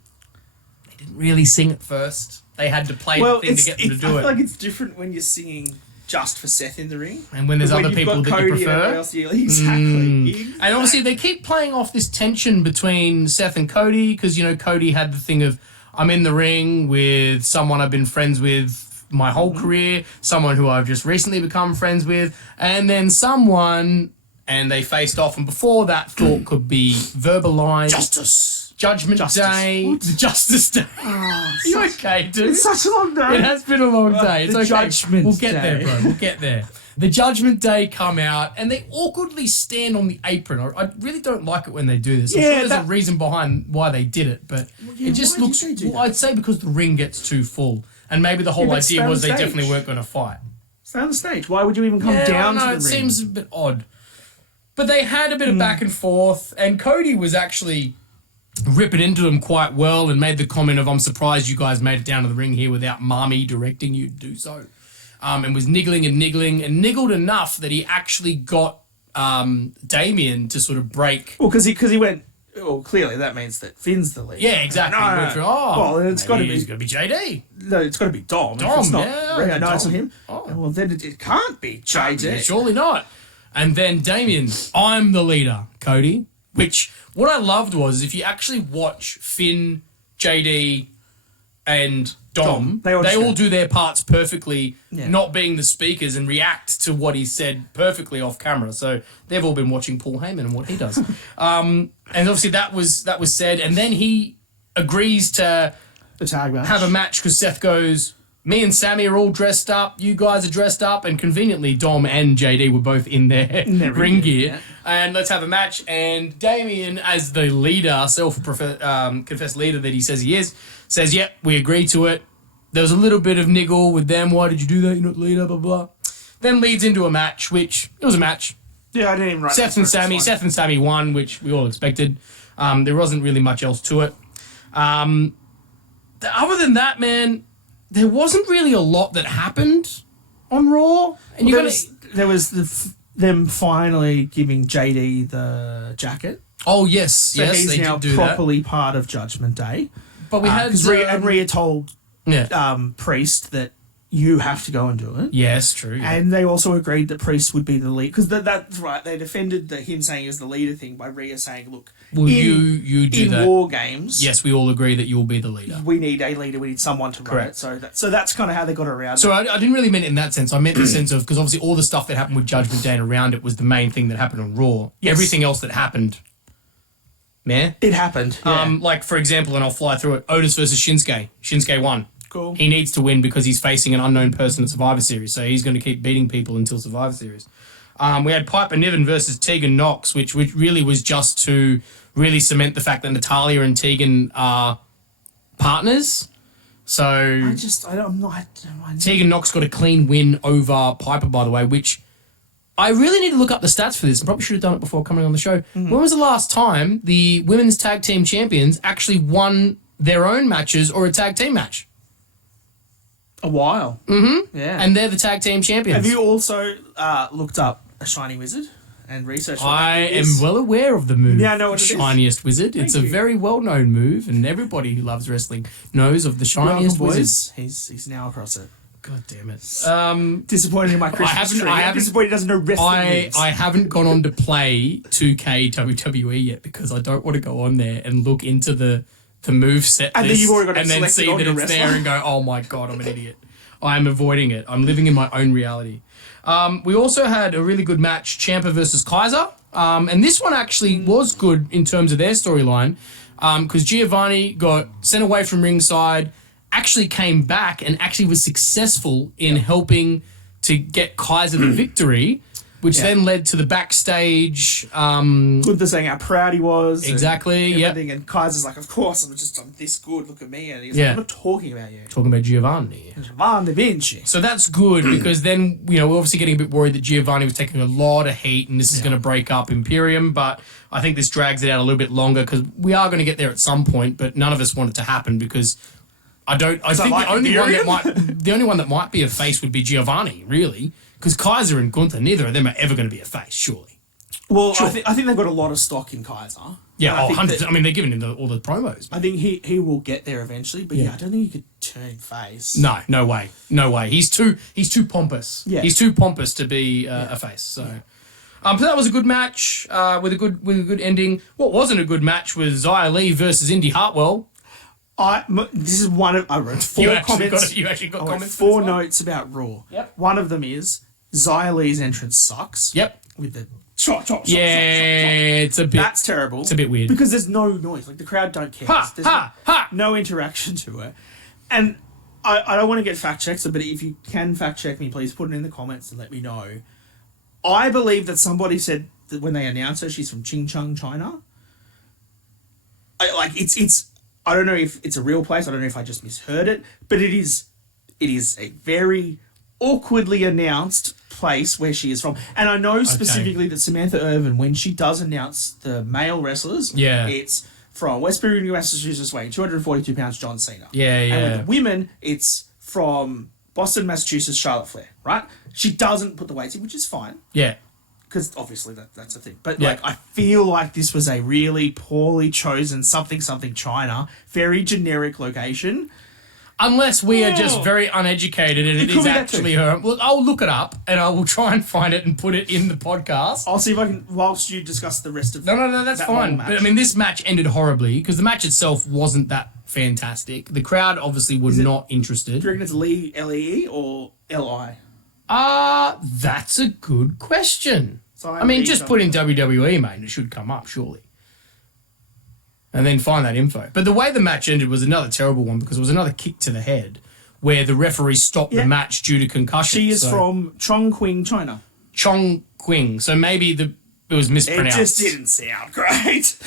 They didn't really sing at first. They had to play the thing to get them to do I it. feel like it's different when you're singing just for Seth in the ring. And when there's other people that you prefer. Exactly. And obviously they keep playing off this tension between Seth and Cody, because, Cody had the thing of, I'm in the ring with someone I've been friends with my whole career, someone who I've just recently become friends with, and then someone, and they faced off, and before that thought could be verbalized. Judgment Day. What? The Justice Day. Are you okay, dude? It's such a long day. It has been a long day. It's The okay. Judgment We'll get Day. there, bro. We'll get there. The Judgment Day come out, and they awkwardly stand on the apron. I really don't like it when they do this. I'm sure there's a reason behind why they did it, but it just why looks... did they do I'd say because the ring gets too full, and maybe the whole but idea stay on was the they stage. definitely weren't going to fight. Stay on the stage. Why would you even come down to the ring? It seems a bit odd. But they had a bit of back and forth, and Cody was actually ripping into him quite well and made the comment of, I'm surprised you guys made it down to the ring here without Mommy directing you to do so. and was niggling and niggled enough that he actually got Damien to sort of break. Well, because he went. Well, clearly that means that Finn's the lead. Yeah, exactly. No, He went through, oh, well, it's got to he's be. got to be JD. No, it's got to be Dom. Dom, If it's not yeah, Rio, no, it's Dom. not him. Oh. Well, then it can't be JD. Yeah, surely not. And then Damien, I'm the leader, Cody. Which, what I loved was, if you actually watch Finn, JD, and Dom, they all do their parts perfectly, not being the speakers, and react to what he said perfectly off camera. So they've all been watching Paul Heyman and what he does. And obviously that was said. And then he agrees to The tag match. have a match because Seth goes, me and Sammy are all dressed up, you guys are dressed up, and conveniently Dom and JD were both in their ring gear. Yeah. And let's have a match. And Damien, as the leader, confessed leader that he says he is, says, yep, we agree to it. There was a little bit of niggle with them. Why did you do that? You're not the leader, blah, blah. Then leads into a match, which, it was a match. Yeah, I didn't even write Seth and Sammy won, which we all expected. There wasn't really much else to it. Other than that, man, there wasn't really a lot that happened on Raw. And there was them finally giving JD the jacket. Oh, yes. So yes, he's they now did do properly part of Judgment Day. But we had... and Rhea told Priest that you have to go and do it. Yes, true. Yeah. And they also agreed that Priest would be the lead. Because that's right. They defended him saying he was the leader thing by Rhea saying, look, you do that. In War Games... Yes, we all agree that you'll be the leader. We need a leader. We need someone to run it. So that's kind of how they got around So it. I didn't really mean it in that sense. I meant the sense of, because obviously all the stuff that happened with Judgment Day and around it was the main thing that happened on Raw. Yes. Everything else that happened, man. It happened. Yeah. Like, for example, and I'll fly through it, Otis versus Shinsuke. Shinsuke won. Cool. He needs to win because he's facing an unknown person at Survivor Series, so he's going to keep beating people until Survivor Series. We had Piper Niven versus Tegan Knox, which really was just to really cement the fact that Natalya and Tegan are partners. So Tegan Knox got a clean win over Piper, by the way, which I really need to look up the stats for this. I probably should have done it before coming on the show. Mm-hmm. When was the last time the women's tag team champions actually won their own matches or a tag team match? A while. Mm-hmm. Yeah. And they're the tag team champions. Have you also looked up a Shining Wizard and researched what I that am is? well aware of the move. Yeah, I know what it is. Shiniest Wizard. It's a very well-known move, and everybody who loves wrestling knows of the Shiniest Wizard. Boys, he's now across it. God damn it. Disappointed in my Christmas tree. I'm disappointed he doesn't know wrestling moves. I haven't gone on to play 2K WWE yet because I don't want to go on there and look into the move set And then you've already got it and then selected see on that your it's there wrestler. and go, oh my God, I'm an idiot. I'm avoiding it. I'm living in my own reality. We also had a really good match, Ciampa versus Kaiser. And this one actually was good in terms of their storyline because Giovanni got sent away from ringside, actually came back and actually was successful in helping to get Kaiser the victory, which then led to the backstage. Gunther saying how proud he was. Exactly, yeah. And Kaiser's like, of course, I'm this good, look at me. And he's like, I'm not talking about you. Talking about Giovanni. Giovanni Vinci. So that's good because then, we're obviously getting a bit worried that Giovanni was taking a lot of heat and this is going to break up Imperium, but I think this drags it out a little bit longer because we are going to get there at some point, but none of us want it to happen because I think the only one that might be a face would be Giovanni, really, because Kaiser and Gunther, neither of them are ever going to be a face, surely. Well, sure. I think they've got a lot of stock in Kaiser. Yeah, 100%. They're giving him all the promos. I think he will get there eventually, but I don't think he could turn face. No way. He's too pompous. Yeah. He's too pompous to be a face. So, so that was a good match with a good ending. What wasn't a good match was Xia Li versus Indy Hartwell. This is one of I wrote four comments. You actually got comments. Four notes about Raw. Yep. One of them is Xia Li's entrance sucks. Yep. With the shot. It's a bit. That's terrible. It's a bit weird because there's no noise. Like the crowd don't care. There's no interaction to it. And I don't want to get fact checks, but if you can fact check me, please put it in the comments and let me know. I believe that somebody said that when they announced her, she's from Chingchun, China. I don't know if it's a real place. I don't know if I just misheard it, but it is a very awkwardly announced place where she is from. And I know specifically that Samantha Irvin, when she does announce the male wrestlers, it's from Westbury, New Massachusetts, weighing 242 pounds, John Cena. Yeah. And with the women, it's from Boston, Massachusetts, Charlotte Flair, right? She doesn't put the weights in, which is fine. Yeah. Because obviously that's a thing. But Yeah. like, I feel like this was a really poorly chosen something China, very generic location. Unless we are just very uneducated and it could is be that actually too. her. Look, I'll look it up and I will try and find it and put it in the podcast. I'll see if I can, whilst you discuss the rest of No, that's that fine. long match. But I mean, this match ended horribly because the match itself wasn't that fantastic. The crowd obviously was not interested. Do you reckon it's Lee, L-E-E, or L-I? That's a good question. So I mean, read just on- put in WWE, mate, and it should come up, surely. And then find that info. But the way the match ended was another terrible one because it was another kick to the head where the referee stopped the match due to concussion. She is from Chongqing, China. Chongqing. So maybe it was mispronounced. It just didn't sound great.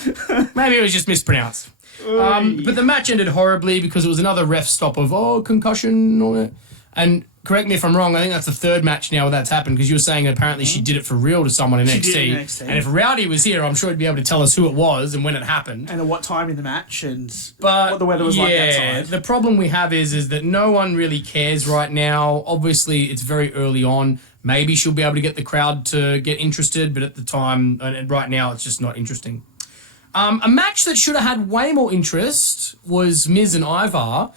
Maybe it was just mispronounced. But the match ended horribly because it was another ref stop of, concussion and all that. And correct me if I'm wrong, I think that's the third match now where that's happened because you were saying apparently she did it for real to someone in She NXT. did it in NXT. And if Rowdy was here, I'm sure he'd be able to tell us who it was and when it happened. And at what time in the match and But what the weather was like outside. the problem we have is that no one really cares right now. Obviously, it's very early on. Maybe she'll be able to get the crowd to get interested, but at the time, and right now, it's just not interesting. A match that should have had way more interest was Miz and Ivar.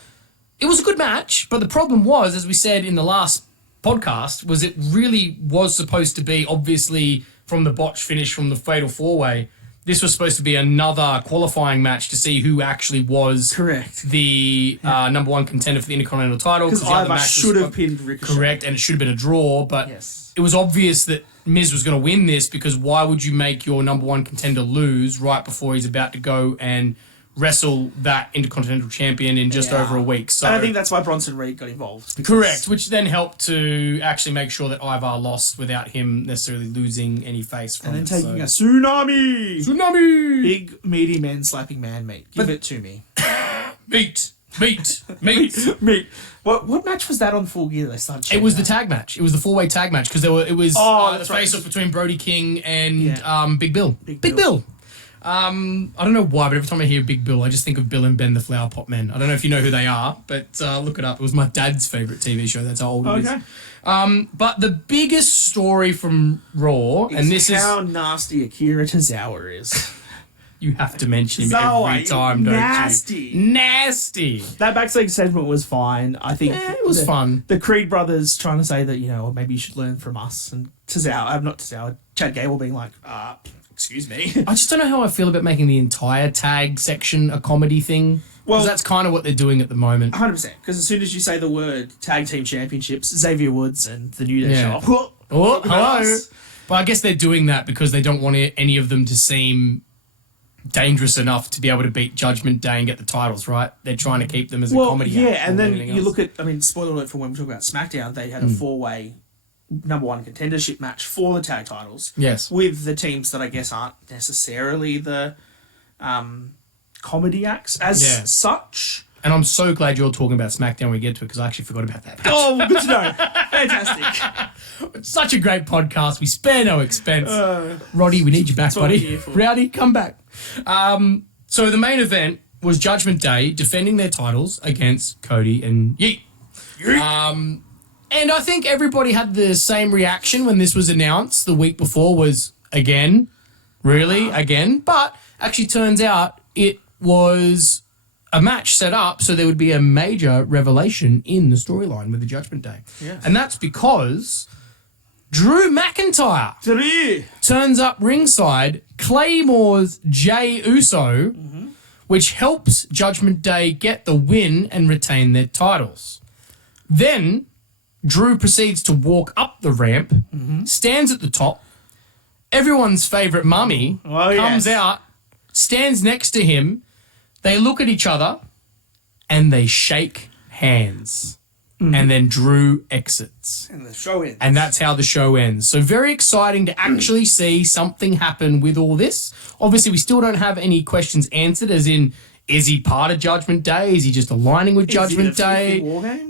It was a good match, but the problem was, as we said in the last podcast, was it really was supposed to be, obviously, from the botch finish from the Fatal 4-Way, this was supposed to be another qualifying match to see who actually was Correct. the number one contender for the Intercontinental title. Because the other Ivar match was should have pinned Ricochet. correct, and it should have been a draw, but Yes. it was obvious that Miz was going to win this because why would you make your number one contender lose right before he's about to go and wrestle that Intercontinental Champion in just Yeah. over a week? So And I think that's why Bronson Reed got involved. because- correct, which then helped to actually make sure that Ivar lost without him necessarily losing any face from And then it. taking a so. tsunami. Tsunami! Big, meaty men slapping man meat. Give it to me. Meat! Meat! Meat. What match was that on Full Gear? They started It was the changing tag match. It was the 4-way tag match because it was the that's right. face-off between Brody King and Yeah. Big Bill. Big Big Bill. Bill. I don't know why, but every time I hear Big Bill, I just think of Bill and Ben, the Flower Pot Men. I don't know if you know who they are, but look it up. It was my dad's favourite TV show. That's how old it is. Okay. But the biggest story from Raw, and this is... how nasty Akira Tozawa is. You have to mention him Zawa, every time, don't nasty. you? Nasty. That backstage segment was fine. I think It was fun. The Creed brothers trying to say that, maybe you should learn from us. And not Tozawa, Chad Gable being like, excuse me. I just don't know how I feel about making the entire tag section a comedy thing. Well- Well, that's kind of what they're doing at the moment. 100%. Because as soon as you say the word tag team championships, Xavier Woods and the New Day Yeah. show up. Oh, Talk about hello. us. But I guess they're doing that because they don't want any of them to seem dangerous enough to be able to beat Judgment Day and get the titles, right? They're trying to keep them as a Well, comedy yeah, act and more then than anything you else. look at, spoiler alert for when we talk about SmackDown, they had a four-way number one contendership match for the tag titles. Yes. With the teams that I guess aren't necessarily the comedy acts as Yeah. such. And I'm so glad you're talking about SmackDown when we get to it because I actually forgot about that match. Oh, good to know. Fantastic. It's such a great podcast. We spare no expense. Roddy, we need you back, what I'm buddy. here for. Rowdy, come back. So the main event was Judgment Day defending their titles against Cody and Yeet. And I think everybody had the same reaction when this was announced the week before was, again, really, again. But actually turns out it was a match set up so there would be a major revelation in the storyline with the Judgment Day. Yes. And that's because Drew McIntyre Three. turns up ringside, claymores Jey Uso, which helps Judgment Day get the win and retain their titles. Then Drew proceeds to walk up the ramp, stands at the top. Everyone's favourite mummy Oh, comes yes. out, stands next to him. They look at each other and they shake hands. And then Drew exits. And the show ends. And that's how the show ends. So very exciting to actually see something happen with all this. Obviously, we still don't have any questions answered, as in, Is he part of Judgment Day? Is he just aligning with Judgment Day?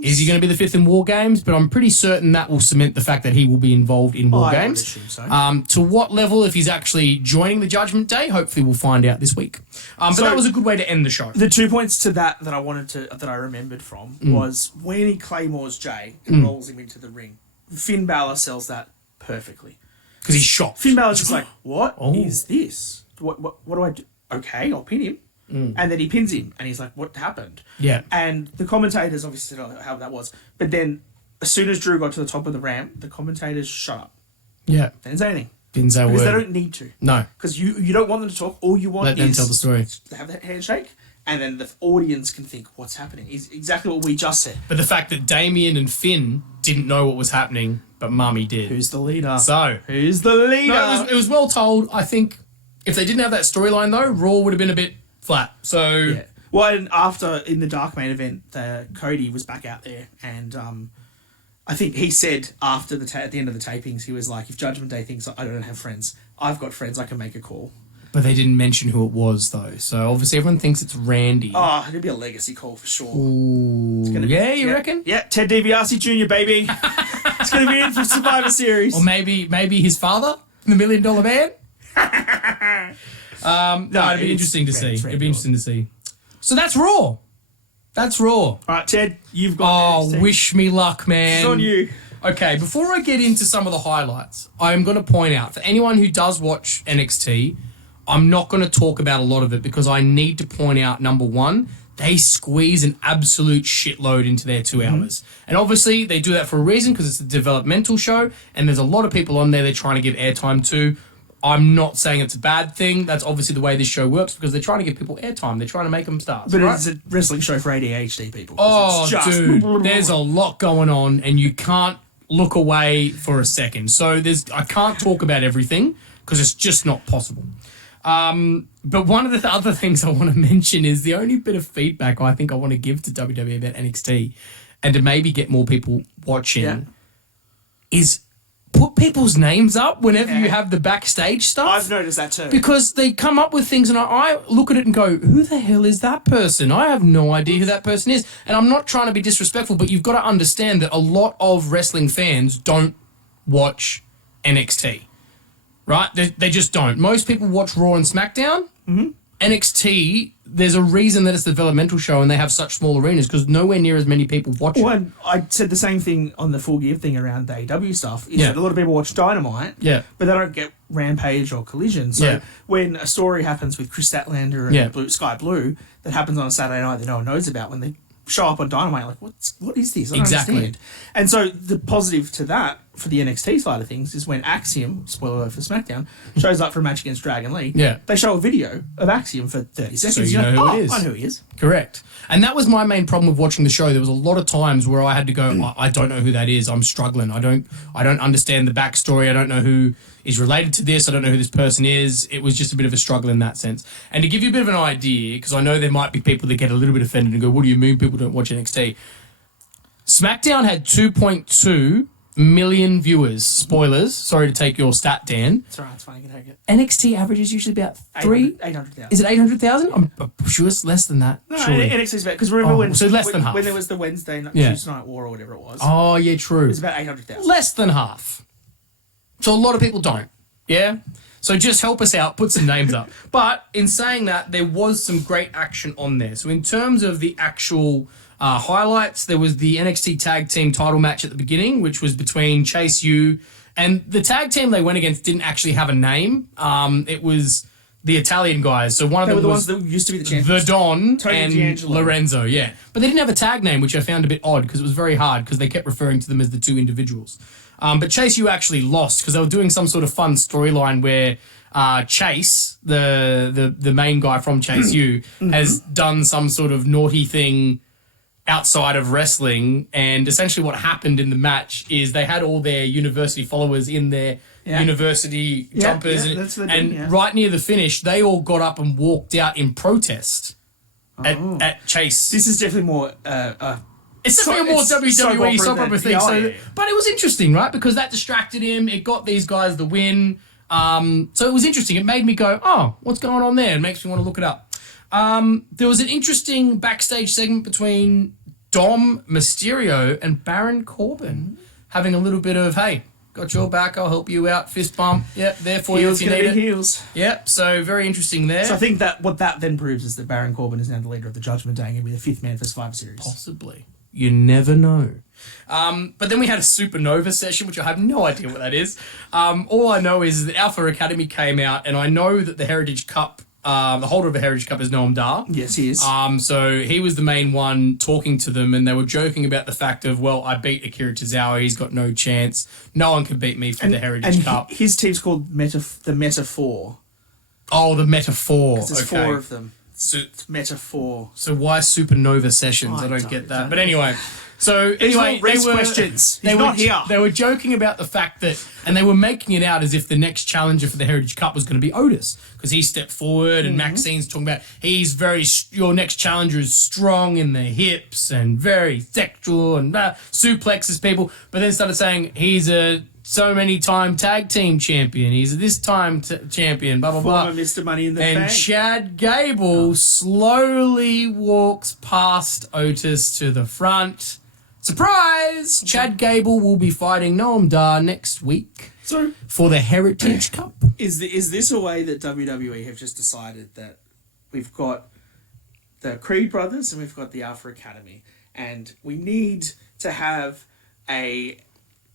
Is he going to be the fifth in War Games? But I'm pretty certain that will cement the fact that he will be involved in War Games. I would assume so. To what level, if he's actually joining the Judgment Day, hopefully we'll find out this week. But that was a good way to end the show. The 2 points to that I remembered from was when he claymores Jay and rolls him into the ring. Finn Balor sells that perfectly. Because he's shocked. Finn Balor's just like, what is this? What do I do? Okay, I'll pin him. And then he pins him, and he's like, what happened? Yeah. And the commentators obviously said how that was. But then, as soon as Drew got to the top of the ramp, the commentators shut up. Yeah. They didn't say anything. Didn't say a because word. they don't need to. No. Because you don't want them to talk. All you want Let them tell the story. to have that handshake, and then the audience can think, what's happening? Is exactly what we just said. But the fact that Damien and Finn didn't know what was happening, but Mummy did. Who's the leader? So. Who's the leader? No, it was well told. I think if they didn't have that storyline, though, Raw would have been a bit flat. So. Yeah. Well, and after, in the Dark Main event, Cody was back out there, and I think he said after at the end of the tapings, he was like, if Judgment Day thinks I don't have friends, I've got friends, I can make a call. But they didn't mention who it was, though. So obviously everyone thinks it's Randy. Oh, it'd be a legacy call for sure. Ooh. It's gonna be, Yeah, you reckon? Yeah, Ted DiBiase Jr., baby. It's going to be in for Survivor Series. Or maybe his father, the $1 Million Man? No, it'd be interesting to see. It'd be interesting to see. So that's Raw. That's Raw. All right, Ted, you've got NXT. Wish me luck, man. It's on you. Okay, before I get into some of the highlights, I'm going to point out, for anyone who does watch NXT, I'm not going to talk about a lot of it because I need to point out, number one, they squeeze an absolute shitload into their 2 hours. And obviously, they do that for a reason because it's a developmental show and there's a lot of people on there they're trying to give airtime to. I'm not saying it's a bad thing. That's obviously the way this show works because they're trying to give people airtime. They're trying to make them stars. But right? it's a wrestling show for ADHD people. Oh, it's just dude, there's a lot going on and you can't look away for a second. So I can't talk about everything because it's just not possible. But one of the other things I want to mention is the only bit of feedback I think I want to give to WWE about NXT and to maybe get more people watching is put people's names up whenever you have the backstage stuff. I've noticed that too. Because they come up with things and I look at it and go, who the hell is that person? I have no idea who that person is. And I'm not trying to be disrespectful, but you've got to understand that a lot of wrestling fans don't watch NXT. Right? They just don't. Most people watch Raw and SmackDown. Mm-hmm. NXT, there's a reason that it's a developmental show and they have such small arenas because nowhere near as many people watch it. Well, I said the same thing on the Full Gear thing around the AEW stuff. Is that a lot of people watch Dynamite, but they don't get Rampage or Collision. So when a story happens with Chris Statlander and Sky Blue that happens on a Saturday night that no one knows about, when they show up on Dynamite, like, what is this? I don't understand. And so the positive to that for the NXT side of things is when Axiom, spoiler alert for SmackDown, shows up for a match against Dragon Lee, they show a video of Axiom for 30 seconds. So you know who it is. I know who he is. Correct. And that was my main problem with watching the show. There was a lot of times where I had to go, I don't know who that is. I'm struggling. I don't understand the backstory. I don't know who is related to this. I don't know who this person is. It was just a bit of a struggle in that sense. And to give you a bit of an idea, because I know there might be people that get a little bit offended and go, what do you mean people don't watch NXT? SmackDown had 2.2 million viewers. Spoilers. Sorry to take your stat, Dan. It's all right. It's fine. You can take it. NXT averages usually about 800,000. Is it 800,000? I'm sure it's less than that. No, surely. NXT's better. Because remember so less than half. when there was the Wednesday night, Tuesday Night War or whatever it was. Oh, yeah, true. It was about 800,000. Less than half. So a lot of people don't. Yeah? So just help us out, put some names up. But in saying that, there was some great action on there. So in terms of the actual highlights, there was the NXT Tag Team title match at the beginning, which was between Chase U and the tag team they went against didn't actually have a name. It was the Italian guys. So one of them were the was ones that used to be the champions. The Don Tony and D'Angelo. Lorenzo, yeah. But they didn't have a tag name, which I found a bit odd because it was very hard because they kept referring to them as the two individuals. But Chase U actually lost because they were doing some sort of fun storyline where Chase, the main guy from Chase U, has done some sort of naughty thing outside of wrestling, and essentially what happened in the match is they had all their university followers in their university jumpers, and right near the finish, they all got up and walked out in protest at Chase. This is definitely more... It's definitely a more WWE soap opera thing. Yeah. But it was interesting, right? Because that distracted him. It got these guys the win. So it was interesting. It made me go, oh, what's going on there? It makes me want to look it up. There was an interesting backstage segment between Dom Mysterio and Baron Corbin, having a little bit of, hey, got your back, I'll help you out, fist bump, yep, there for you if you need it. Heels. Yep, so very interesting there. So I think that what that then proves is that Baron Corbin is now the leader of the Judgment Day and going to be the fifth man for Survivor Series. Possibly. You never know. But then we had a Supernova session, which I have no idea what that is. All I know is that Alpha Academy came out, and I know that the Heritage Cup, the holder of the Heritage Cup is Noam Dar. Yes, he is. So he was the main one talking to them, and they were joking about the fact of, well, I beat Akira Tozawa, he's got no chance. No one can beat me for the Heritage Cup. His team's called the Metaphor. Oh, the Metaphor. There's okay. 4 of them. So, It's Metaphor. so why Supernova sessions? I don't get that. But anyway, so These are all anyway, Reese questions. He's not here. They were joking about the fact that, and they were making it out as if the next challenger for the Heritage Cup was going to be Otis, because he stepped forward, and Maxine's talking about your next challenger is strong in the hips and very sexual and suplexes people, but then started saying he's a so many time tag team champion. He's a this time champion. Blah blah blah. Former Mr. Money in the And Bank. Chad Gable slowly walks past Otis to the front. Surprise! Chad Gable will be fighting Noam Dar next week So for the Heritage Cup. is this a way that WWE have just decided that we've got the Creed brothers and we've got the Alpha Academy, and we need to have a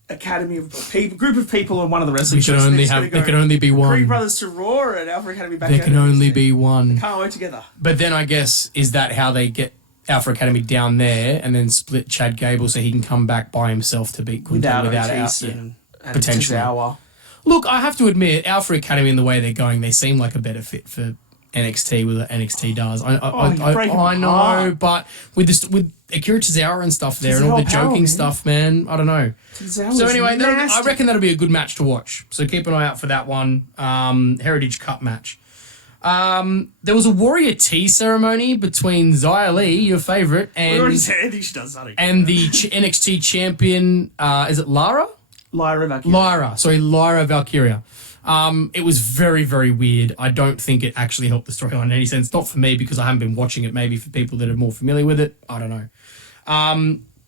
academy of people, group of people on one of the wrestling We can shows. only have. There can only be one. Creed brothers to Raw and Alpha Academy back. There out can to only NXT. be one. Can't work together. But then I guess, is that how they get Alpha Academy down there and then split Chad Gable so he can come back by himself to beat Gunther Without Otis Otis and potentially. Tozawa. Look, I have to admit, Alpha Academy and the way they're going, they seem like a better fit for NXT with what NXT does. you break 'em I know, apart. but with Akira Tozawa and stuff there and all the Tozawa power, joking man. stuff, man, I don't know. Tozawa's So anyway, I nasty. reckon that'll be a good match to watch. So keep an eye out for that one. Heritage Cup match. There was a Warrior Tea ceremony between Xia Li, your favourite, We already and said she does something. the NXT champion. Is it Lara? Lyra Valkyria. Lyra Valkyria. It was very, very weird. I don't think it actually helped the storyline in any sense. Not for me, because I haven't been watching it. Maybe for people that are more familiar with it. I don't know.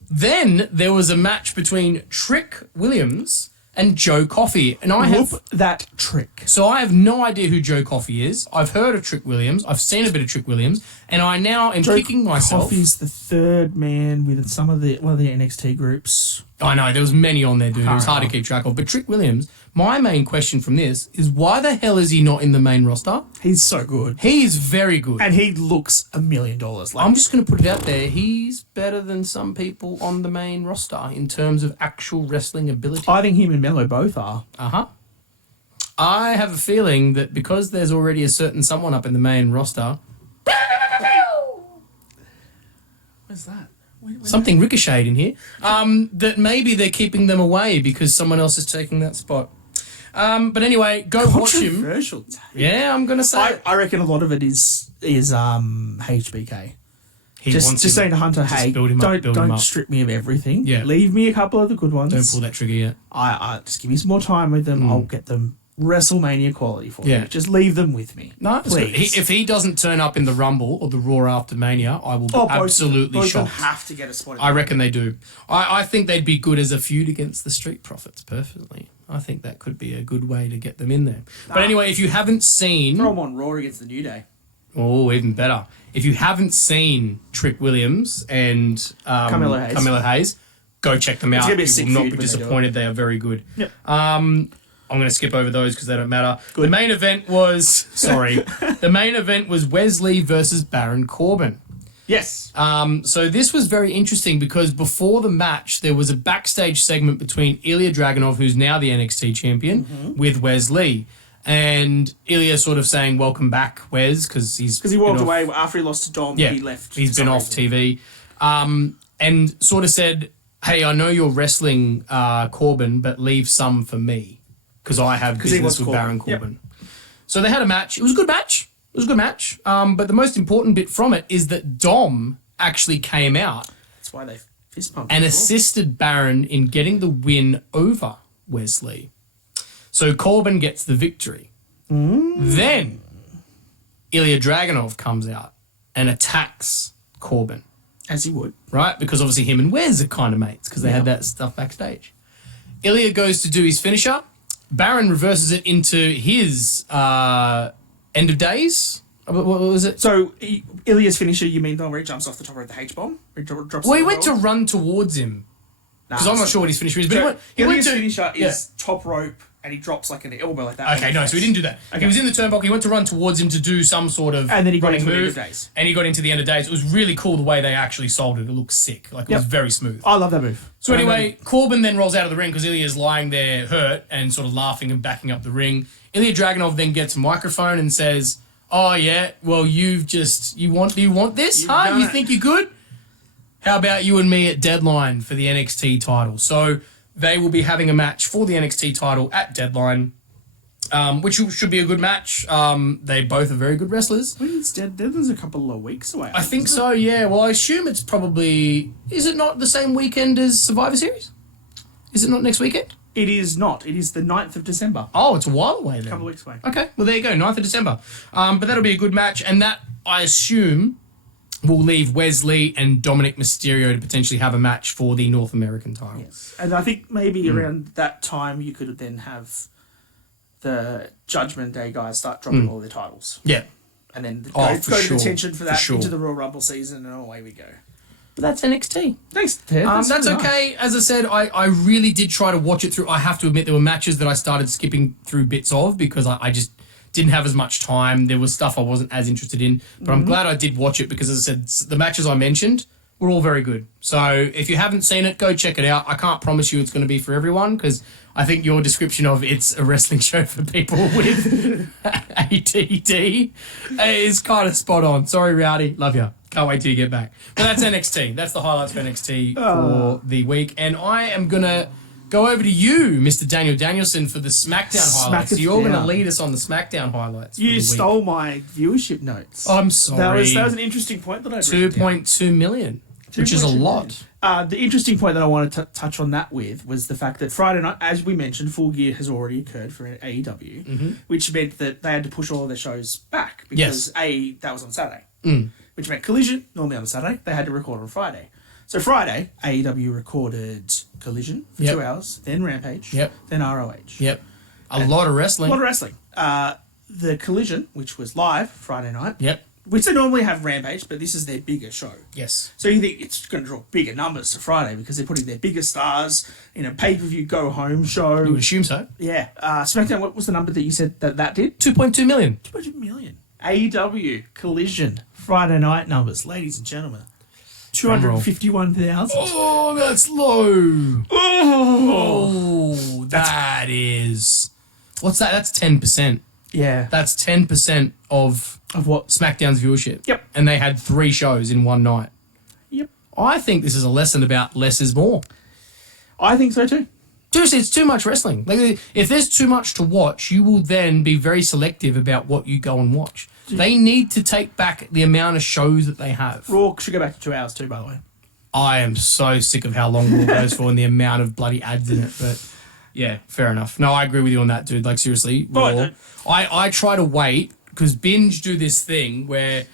Then there was a match between Trick Williams and Joe Coffey. And I have... Whoop that trick. So I have no idea who Joe Coffey is. I've heard of Trick Williams. I've seen a bit of Trick Williams. And I now am kicking myself. Coffey's the third man with one of the NXT groups. I know, there was many on there, dude. It was hard to keep track of. But Trick Williams, my main question from this is, why the hell is he not in the main roster? He's so good. He is very good. And he looks $1 million. Like, I'm just going to put it out there. He's better than some people on the main roster in terms of actual wrestling ability. I think him and Mello both are. Uh-huh. I have a feeling that because there's already a certain someone up in the main roster, Where's that? something ricocheted in here, that maybe they're keeping them away because someone else is taking that spot. But anyway, go watch him. Controversial. Yeah, I'm going to say I reckon a lot of it is HBK. he Just wants him. saying to Hunter, Just hey, build him up, build him don't up. strip me of everything. Yeah. Leave me a couple of the good ones. Don't pull that trigger yet. I just give me some more time with them. I'll get them WrestleMania quality for Yeah. you. Just leave them with me. No, it's good. please. If he doesn't turn up in the Rumble or the Raw after Mania, I will be absolutely both of them shocked. have to get a spot. In I reckon they do. I think they'd be good as a feud against the Street Profits, perfectly. I think that could be a good way to get them in there. But anyway, if you haven't seen... Throw them on Raw against the New Day. Oh, even better. If you haven't seen Trick Williams and Carmelo Hayes. go check them out. gonna be a You sick will not feud be when they do it. disappointed. They are very good. Yep. I'm going to skip over those because they don't matter. The main event was... Sorry. The main event was Wesley versus Baron Corbin. Yes. So this was very interesting because before the match, there was a backstage segment between Ilya Dragunov, who's now the NXT champion, with Wes Lee. And Ilya sort of saying, welcome back, Wes, because Because he walked away after he lost to Dom. Yeah, He left. he's been off TV. And sort of said, hey, I know you're wrestling Corbin, but leave some for me because I have he business was with Corbin. Baron Corbin. So they had a match. It was a good match. But the most important bit from it is that Dom actually came out That's why they fist pumped. and before. assisted Baron in getting the win over Wesley. So Corbin gets the victory. Then Ilya Dragunov comes out and attacks Corbin, As he would. right? Because obviously him and Wes are kind of mates because they had that stuff backstage. Ilya goes to do his finisher. Baron reverses it into his end of days. What was it? So, Ilya's finisher, you mean the one where he jumps off the top of the H-bomb? Well, he went to run towards him. Because I'm not sure what his finisher is. But Ilya's finisher is top rope, and he drops like an elbow like that. Okay, no, so he didn't do that. Okay. He was in the turnbuckle. He went to run towards him to do some sort of and then he got into move, the end of days. And he got into the end of days. It was really cool the way they actually sold it. It looked sick. Like, it was very smooth. I love that move. So anyway, Corbin then rolls out of the ring because Ilya's lying there hurt and sort of laughing and backing up the ring. Ilya Dragunov then gets a microphone and says, "Oh yeah, well you want this? Huh? You think you're good? How about you and me at Deadline for the NXT title?" So they will be having a match for the NXT title at Deadline, which should be a good match. They both are very good wrestlers. It's Deadline's a couple of weeks away. I think so, yeah. Well, I assume it's probably... Is it not the same weekend as Survivor Series? Is it not next weekend? It is not. It is the 9th of December. Oh, it's a while away then. A couple of weeks away. Okay, well, there you go, 9th of December. But that'll be a good match, and that, I assume, will leave Wesley and Dominic Mysterio to potentially have a match for the North American title. Yes. And I think maybe around that time you could then have the Judgment Day guys start dropping all their titles. Yeah. And then Oh, go for to sure, detention for that for sure. into the Royal Rumble season, and away we go. But that's NXT. Thanks, Ted. That's really okay. nice. As I said, I really did try to watch it through. I have to admit there were matches that I started skipping through bits of because I just didn't have as much time. There was stuff I wasn't as interested in. But I'm glad I did watch it because, as I said, the matches I mentioned were all very good. So if you haven't seen it, go check it out. I can't promise you it's going to be for everyone because I think your description of it's a wrestling show for people with ADD is kind of spot on. Sorry, Rowdy. Love you. Can't wait till you get back. But that's NXT. That's the highlights for NXT for the week. And I am going to go over to you, Mr. Daniel Danielson, for the SmackDown highlights. So you're going to lead us on the SmackDown highlights. You stole my viewership notes. I'm sorry. That was an interesting point that I wrote down. 2.2 million, which is a lot. The interesting point that I wanted to touch on that with was the fact that Friday night, as we mentioned, Full Gear has already occurred for AEW, which meant that they had to push all of their shows back because that was on Saturday, which meant Collision, normally on a Saturday, they had to record on Friday. So Friday, AEW recorded Collision for 2 hours, then Rampage, then ROH. A lot of wrestling. A lot of wrestling. The Collision, which was live Friday night, Yep. which they normally have Rampage, but this is their bigger show. Yes. So you think it's going to draw bigger numbers to Friday because they're putting their bigger stars in a pay-per-view go-home show. You would assume so. Yeah. SmackDown, what was the number that you said that did? 2.2 million. 200 million. AEW Collision Friday night numbers, ladies and gentlemen. 251,000. Oh, that's low. Oh, that is... What's that? That's 10%. Yeah. That's 10% of what? SmackDown's viewership. Yep. And they had 3 shows in one night. Yep. I think this is a lesson about less is more. I think so too. Seriously, it's too much wrestling. Like, if there's too much to watch, you will then be very selective about what you go and watch. They need to take back the amount of shows that they have. Raw should go back to 2 hours too, by the way. I am so sick of how long Raw goes for and the amount of bloody ads in it, but yeah, fair enough. No, I agree with you on that, dude. Like, seriously, Raw. I try to wait, because Binge do this thing where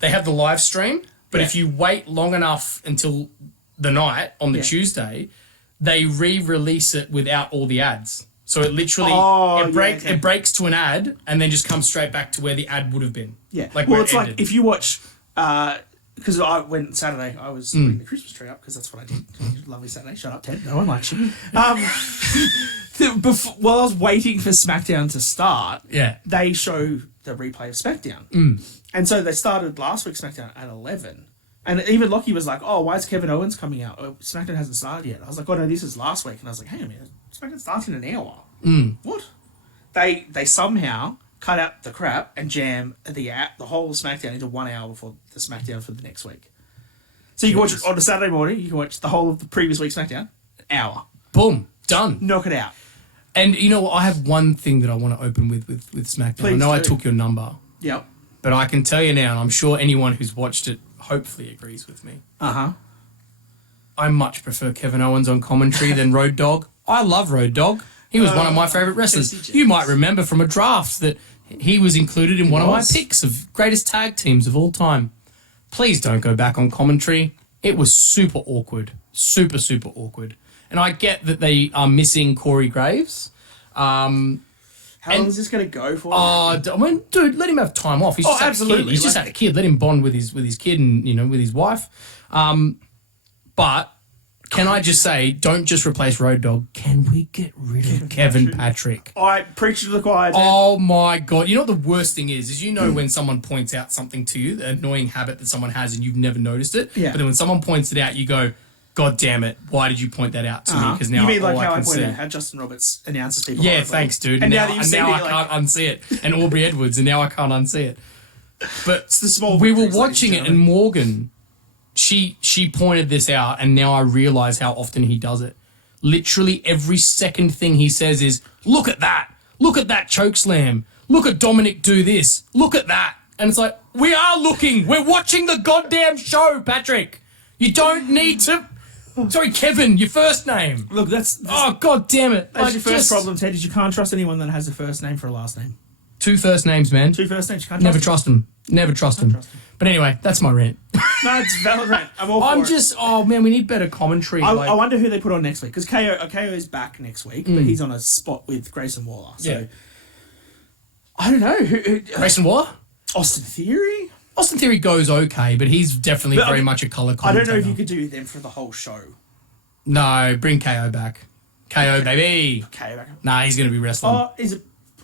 they have the live stream, but if you wait long enough until the night on the Tuesday, they re-release it without all the ads. So it literally it breaks to an ad and then just comes straight back to where the ad would have been. Yeah. Like well, where it's it like ended. if you watch, because I went Saturday, I was putting the Christmas tree up because that's what I did. Lovely Saturday. Shut up, Ted. No one likes you. While I was waiting for SmackDown to start, they show the replay of SmackDown. And so they started last week's SmackDown at 11. And even Lockie was like, oh, why is Kevin Owens coming out? Oh, SmackDown hasn't started yet. I was like, oh, no, this is last week. And I was like, hang on a minute, SmackDown starts in an hour. What? They somehow cut out the crap and jam the whole SmackDown into 1 hour before the SmackDown for the next week. So you can watch it on a Saturday morning, you can watch the whole of the previous week's SmackDown, an hour. Boom. Done. Knock it out. And you know what? I have one thing that I want to open with SmackDown. Please I know do. I took your number. Yep. But I can tell you now, and I'm sure anyone who's watched it hopefully agrees with me. I much prefer Kevin Owens on commentary than Road Dogg. I love Road Dogg. He was one of my favourite wrestlers. You might remember from a draft that he was included in one of my picks of greatest tag teams of all time. please don't go back on commentary. It was super awkward. Super, super awkward. And I get that they are missing Corey Graves. How long is this going to go for? Dude, let him have time off. He's just had a kid. He's just had a kid. Let him bond with his kid and, with his wife. But can I just say, don't just replace Road Dogg. Can we get rid of Kevin Patrick? I preach to the choir. Oh my God. You know what the worst thing is when someone points out something to you, the annoying habit that someone has and you've never noticed it. Yeah. But then when someone points it out, you go, God damn it, why did you point that out to me? Because now you mean like how I can pointed see. out how Justin Roberts announces people. Yeah, horribly. thanks, dude. And now I can't unsee it. And Aubrey Edwards, and now I can't unsee it. But it's the small. We were victories, watching it, and Morgan, she pointed this out, and now I realise how often he does it. Literally every second thing he says is, "Look at that! Look at that choke slam! Look at Dominic do this! Look at that!" And it's like, we are looking. We're watching the goddamn show, Patrick. You don't need to. Sorry, Kevin, your first name. Look, that's Oh, God damn it. That's your first problem, Ted, is you can't trust anyone that has a first name for a last name. 2 first names, man. 2 first names, you can't Never trust them. Never trust them. But anyway, that's my rant. No, it's valid rant. I'm all for it. Oh man, we need better commentary. I wonder who they put on next week, because KO is back next week, but he's on a spot with Grayson Waller. So Yeah. I don't know. Grayson Waller? Austin Theory? Austin Theory goes okay, but he's definitely But, I very mean, much a colour I commentator. don't know if you could do them for the whole show. No, bring KO back. KO, baby. KO back. Nah, he's going to be wrestling. Oh,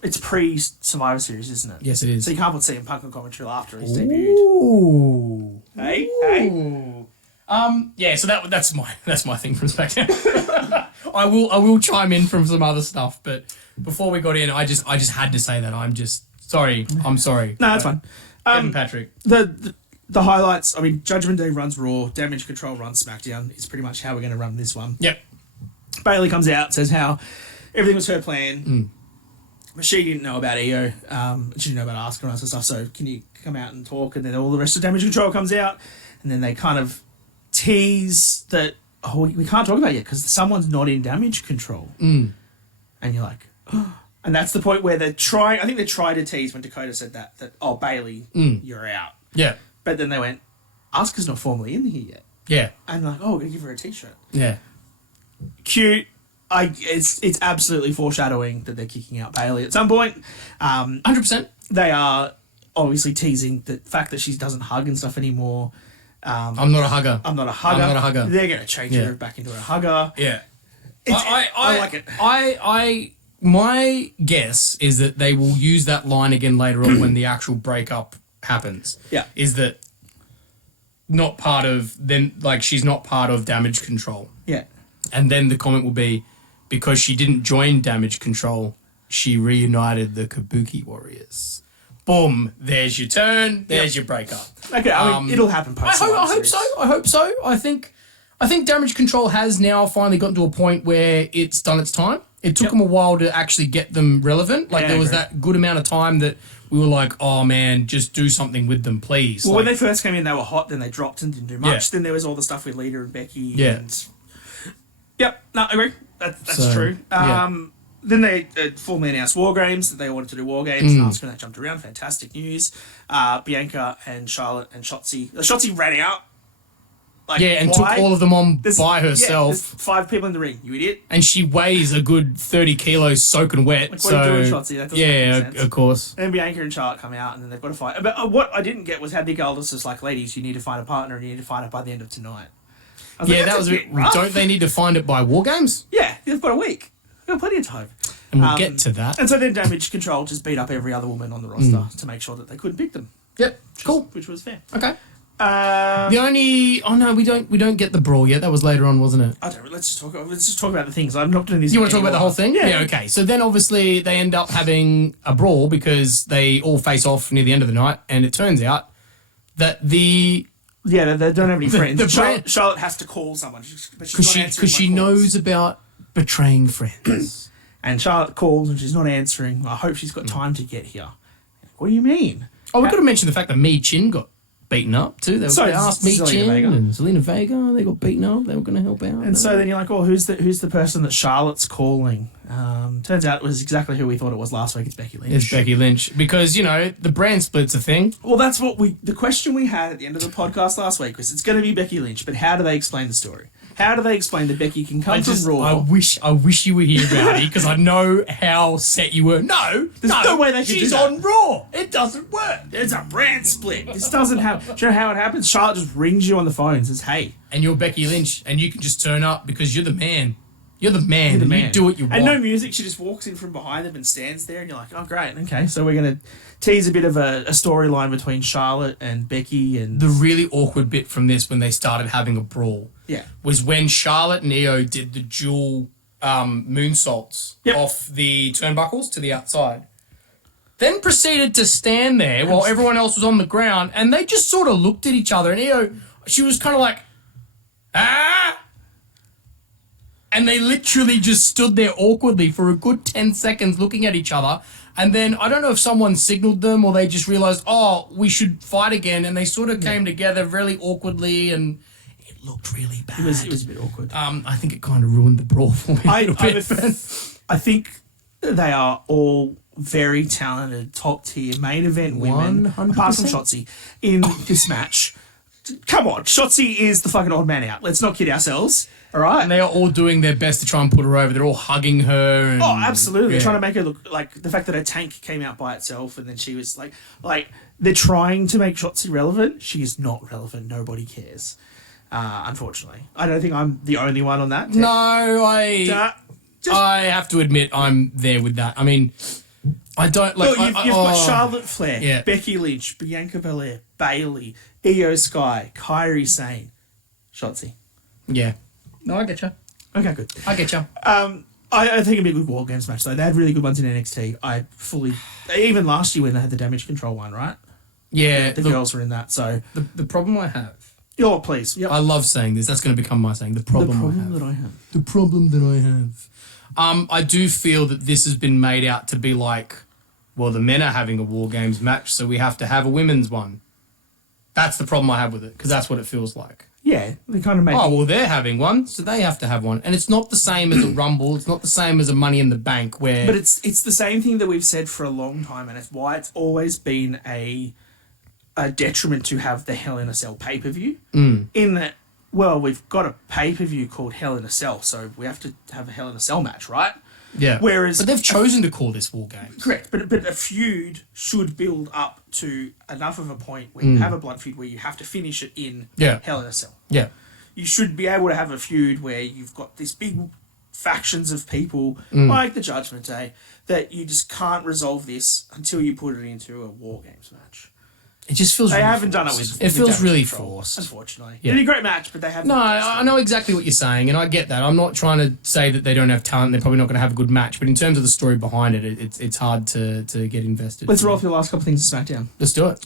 it's pre-Survivor Series, isn't it? Yes, it is. So you can't put CM Punk on commentary after he's debuted. Ooh. Hey. Yeah, so that's my thing from SmackDown. I will chime in from some other stuff, but before we got in, I just had to say that I'm sorry. No, that's fine. Kevin Patrick. The highlights, I mean, Judgment Day runs Raw, Damage Control runs SmackDown. It's pretty much how we're going to run this one. Yep. Bailey comes out, says how everything was her plan, but she didn't know about EO. She didn't know about Asuka and all that stuff. So can you come out and talk? And then all the rest of Damage Control comes out, and then they kind of tease that we can't talk about it yet because someone's not in Damage Control, and you're like, and that's the point where they're trying. I think they tried to tease when Dakota said that Bailey, you're out. Yeah. But then they went, Asuka's not formally in here yet. Yeah. And like, we're going to give her a t-shirt. Yeah. Cute. It's absolutely foreshadowing that they're kicking out Bailey at some point. 100%. They are obviously teasing the fact that she doesn't hug and stuff anymore. I'm not a hugger. I'm not a hugger. They're going to change her back into a hugger. Yeah. I like it. My guess is that they will use that line again later on when the actual breakup happens. Yeah. Is that she's not part of Damage Control. Yeah. And then the comment will be, because she didn't join Damage Control, she reunited the Kabuki Warriors. Boom. There's your turn. There's your breakup. Okay, I mean, it'll happen post. I hope so. I think Damage Control has now finally gotten to a point where it's done its time. It took them a while to actually get them relevant. Like, there was that good amount of time that we were like, oh man, just do something with them, please. Well, when they first came in, they were hot, then they dropped and didn't do much. Yeah. Then there was all the stuff with Lita and Becky. Yeah. And... Yep, no, I agree. That's So, true. Then they formally announced War Games, that they wanted to do War Games, and Asuka and that jumped around. Fantastic news. Bianca and Charlotte and Shotzi. Shotzi ran out. Like, and why? took all of them on There's- by Yeah, herself. there's 5 people in the ring, you idiot. And she weighs a good 30 kilos soaking wet. Like, what are you doing, Shotzi? That doesn't make any sense. Of course. And then Bianca and Charlotte come out, and then they've got to fight. But what I didn't get was how Nick Aldis is like, ladies, you need to find a partner, and you need to find it by the end of tonight. I was like, That that's was a bit. rough. Don't they need to find it by War Games? Yeah, they've got a week. They've got plenty of time. And we'll get to that. And so then Damage Control just beat up every other woman on the roster to make sure that they couldn't pick them. Yep. Cool. Which was fair. Okay. The only. Oh no, we don't get the brawl yet. That was later on, wasn't it? I don't. Let's just talk about the things. I'm not doing this. You want to talk about the whole thing? Yeah. Okay. So then obviously they end up having a brawl because they all face off near the end of the night, and it turns out that they don't have any friends. the Charlotte has to call someone because she knows about betraying friends. And Charlotte calls and she's not answering. I hope she's got time to get here. What do you mean? Oh, we could have mentioned the fact that Mi Chin got beaten up too. They So asked me Zelina Chin Vega. and Zelina Vega. They got beaten up. They were going to help out. And so then you're like, oh, who's the person that Charlotte's calling? Turns out it was exactly who we thought it was last week. It's Becky Lynch. It's Becky Lynch because the brand split's a thing. Well, that's what the question we had at the end of the podcast last week was, it's going to be Becky Lynch, but how do they explain the story? How do they explain that Becky can come from Raw? I wish you were here, Rowdy, because I know how set you were. There's no way they could do she's that. on Raw. It doesn't work. There's a brand split. This doesn't have. Do you know how it happens? Charlotte just rings you on the phone and says, "Hey," And you're Becky Lynch, and you can just turn up because you're the man. You're the man. You do what you want. And no music. She just walks in from behind them and stands there, and you're like, "Oh, great. Okay, so we're gonna tease a bit of a storyline between Charlotte and Becky." And the really awkward bit from this when they started having a brawl, was when Charlotte and Io did the dual moonsaults off the turnbuckles to the outside. Then proceeded to stand there while everyone else was on the ground, and they just sort of looked at each other. And Io, she was kind of like, ah. And they literally just stood there awkwardly for a good 10 seconds looking at each other. And then I don't know if someone signaled them or they just realised, oh, we should fight again. And they sort of came together really awkwardly and it looked really bad. it was a bit awkward. I think it kind of ruined the brawl for me a little bit. I think they are all very talented, top tier main event women, 100%. apart from Shotzi, in this match. Come on, Shotzi is the fucking odd man out. Let's not kid ourselves. All right. And they are all doing their best to try and put her over. They're all hugging her. And, Oh, absolutely. yeah. They're trying to make her look like the fact that her tank came out by itself and then she was like they're trying to make Shotzi relevant. She is not relevant. Nobody cares. Unfortunately. I don't think I'm the only one on that. No, I have to admit I'm there with that. I mean, I don't like. Look, you've got Charlotte Flair, Yeah. Becky Lynch, Bianca Belair, Bayley, Io Sky, Kairi Sane, Shotzi. Yeah. No, I get you. Okay, good. I get you. I think it'd be a good War Games match though. They had really good ones in NXT. Even last year when they had the Damage Control one, right? Yeah. The look, girls were in that. So, the problem I have. oh please, yep. I love saying this. That's going to become my saying. The problem that I have. The problem that I have. I do feel that this has been made out to be like, well, the men are having a War Games match, so we have to have a women's one. That's the problem I have with it, because that's what it feels like. Yeah, they kind of make. Oh, well, they're having one, so they have to have one. And it's not the same as a Rumble. It's not the same as a Money in the Bank where... But it's the same thing that we've said for a long time, and it's why it's always been a detriment to have the Hell in a Cell pay-per-view. In that, well, we've got a pay-per-view called Hell in a Cell, so we have to have a Hell in a Cell match, right? Yeah. Whereas... But they've chosen to call this War Games. Correct, but a feud should build up to enough of a point where you have a blood feud where you have to finish it in Hell in a Cell. Yeah. You should be able to have a feud where you've got these big factions of people, like the Judgment Day, that you just can't resolve this until you put it into a War Games match. It just feels They really haven't done it forced. with It feels Damage really Control, forced. unfortunately. Yeah. It'd be a great match, but they haven't. No, I know exactly what you're saying, and I get that. I'm not trying to say that they don't have talent. They're probably not going to have a good match, but in terms of the story behind it, it's hard to get invested. Let's roll through the last couple of things to SmackDown. Let's do it.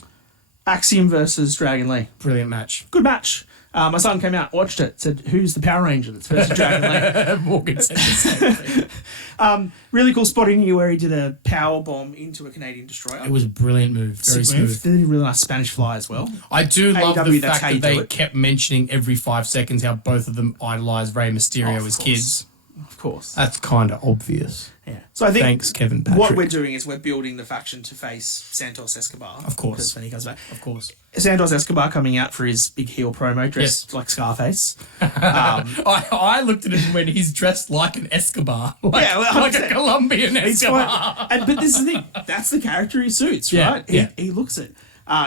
Axiom versus Dragon Lee. Brilliant match. Good match. My son came out, watched it, said, "Who's the Power Ranger that's versus Dragon Lee?" Morgan said the same thing. Really cool spotting here where he did a power bomb into a Canadian destroyer. It was a brilliant move. Very smooth. Did a really nice Spanish fly as well. I do love AEW, the that's fact how that you do they it. kept mentioning every 5 seconds how both of them idolized Rey Mysterio Of as course. kids. Of course. That's kind of obvious. Yeah. So I think Thanks, Kevin Patrick. what we're doing is we're building the faction to face Santos Escobar. Of course. Because when he comes back. Of course. Santos Escobar coming out for his big heel promo dressed like Scarface. I looked at him when he's dressed like an Escobar. Like, Yeah, well, like a 100%. Colombian It's Escobar. fine. But this is the thing. That's the character he suits, Yeah, right? yeah. He looks it.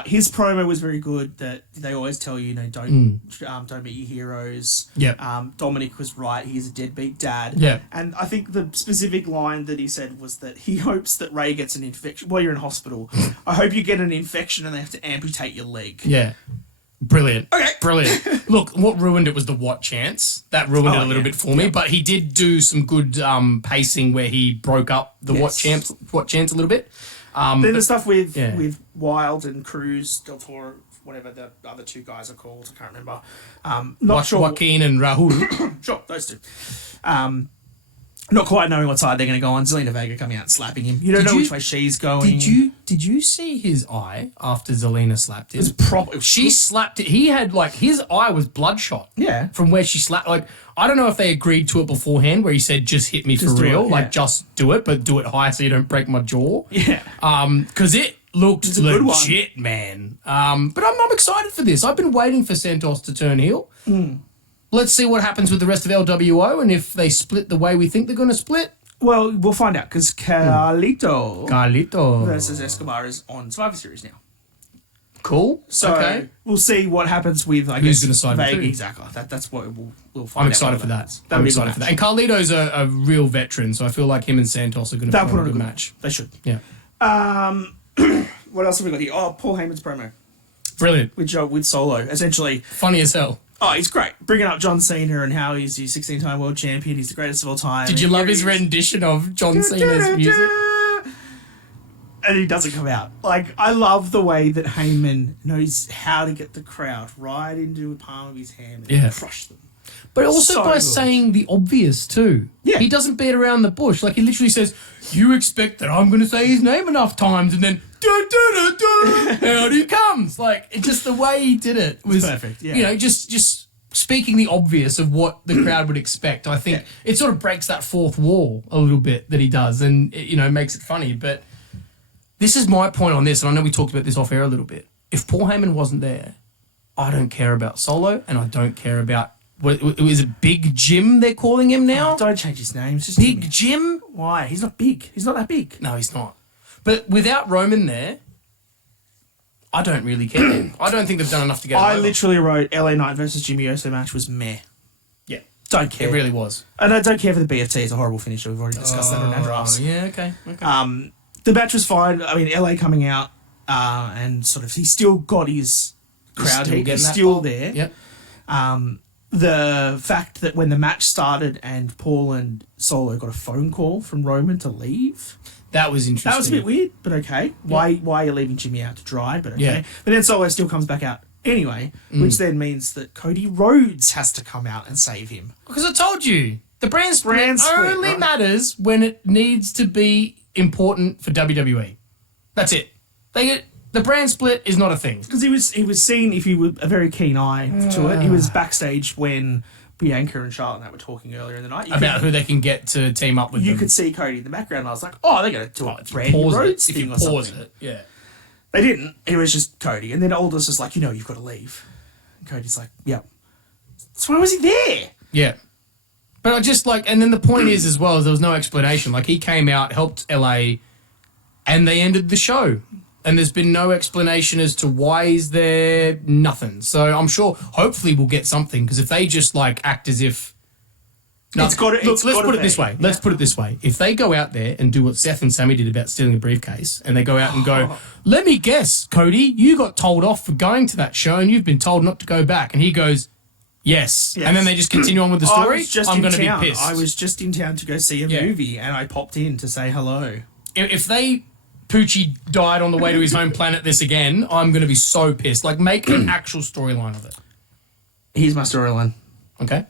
His promo was very good. That they always tell you, don't meet your heroes. Yep. Dominic was right. He's a deadbeat dad. Yeah. And I think the specific line that he said was that he hopes that Ray gets an infection while you're in hospital. I hope you get an infection and they have to amputate your leg. Yeah. Brilliant. Okay. Brilliant. Look, what ruined it was the what chance. That ruined it a little bit for me, but he did do some good pacing where he broke up the what chance a little bit. Then the stuff with yeah. with Wild and Cruz, Del Toro, whatever the other two guys are called, I can't remember. Not sure. Joaquin and Rahul. Sure, those two. Not quite knowing what side they're going to go on. Zelina Vega coming out and slapping him. You don't know which way she's going. Did you Did you see his eye after Zelina slapped him? It was proper. She slapped it. He had like his eye was bloodshot. Yeah. From where she slapped. Like I don't know if they agreed to it beforehand, where he said, "Just hit me Just for do real, it, like yeah. just do it, but do it high so you don't break my jaw." Yeah. Because it looked It's a good one. legit, man. But I'm excited for this. I've been waiting for Santos to turn heel. Let's see what happens with the rest of LWO and if they split the way we think they're going to split. Well, we'll find out because Carlito Carlito versus Escobar is on Survivor Series now. Cool. So okay. we'll see what happens with, I Who's guess, gonna side with Vega. who? Exactly. That's what we'll find out. I'm excited what for that. happens. I'm That'll be a excited good for that. match. And Carlito's a real veteran, so I feel like him and Santos are going to They'll put on a good match. They should. Yeah. What else have we got here? Oh, Paul Heyman's promo Brilliant. with Solo. Essentially, Funny as hell. he's great. Bringing up John Cena and how he's the 16-time world champion. He's the greatest of all time. Did you And love here his he is. rendition of John Cena's music? And he doesn't come out. Like, I love the way that Heyman knows how to get the crowd right into the palm of his hand and Yeah. crush them. But also So by good. saying the obvious too. Yeah. He doesn't beat around the bush. Like he literally says, "You expect that I'm going to say his name enough times," and then out he comes. Like it just the way he did it was perfect, yeah. You know, just speaking the obvious of what the crowd would expect. I think it sort of breaks that fourth wall a little bit that he does, and it, makes it funny. But this is my point on this, and I know we talked about this off air a little bit. If Paul Heyman wasn't there, I don't care about Solo, and I don't care about. Is it Big Jim they're calling him now? Don't change his name. It's just Big Jimmy. Jim? Why? He's not big. He's not that big. No, he's not. But without Roman there, I don't really care. I don't think they've done enough to get him I over. literally wrote LA Knight versus Jimmy Uso match was meh. Yeah. Don't care. It really was. And I don't care for the BFT. It's a horrible finisher. We've already discussed that on our drafts. Yeah, okay. The match was fine. I mean, LA coming out and sort of, he's still got his crowd. still He's getting that still pop. there. Yep. The fact that when the match started and Paul and Solo got a phone call from Roman to leave, That was interesting. that was a bit weird, but okay. Why are you leaving Jimmy out to dry? But okay. Yeah. But then Solo still comes back out anyway, which then means that Cody Rhodes has to come out and save him. Because I told you, the brand split, only right? matters when it needs to be important for WWE. That's it. The brand split is not a thing. Because he was seen, if you were a very keen eye to it, he was backstage when Bianca and Charlotte and that were talking earlier in the night. About who they can get to team up with You them. could see Cody in the background, and I was like, oh, they're going to do a Randy Pause Rhodes it. If thing you or pause something. it, yeah. They didn't. It was just Cody. And then Aldous is like, you've got to leave. And Cody's like, yep. So why was he there? Yeah. But I just like, and then the point is as well, there was no explanation. Like he came out, helped LA, and they ended the show. And there's been no explanation as to why he's there, nothing. So I'm sure, hopefully we'll get something, because if they just like act as if... No, It's gotta- look, it's let's gotta put it be. this way. Let's put it this way. If they go out there and do what Seth and Sammy did about stealing a briefcase, and they go out and go, let me guess, Cody, you got told off for going to that show and you've been told not to go back. And he goes, yes. Yes. And then they just continue on with the story, I'm going to be town. pissed. I was just in town to go see a Yeah. movie, and I popped in to say hello. If they... Poochie died on the way to his home planet this again, I'm going to be so pissed. Like, make an actual storyline of it. Here's my storyline. Okay?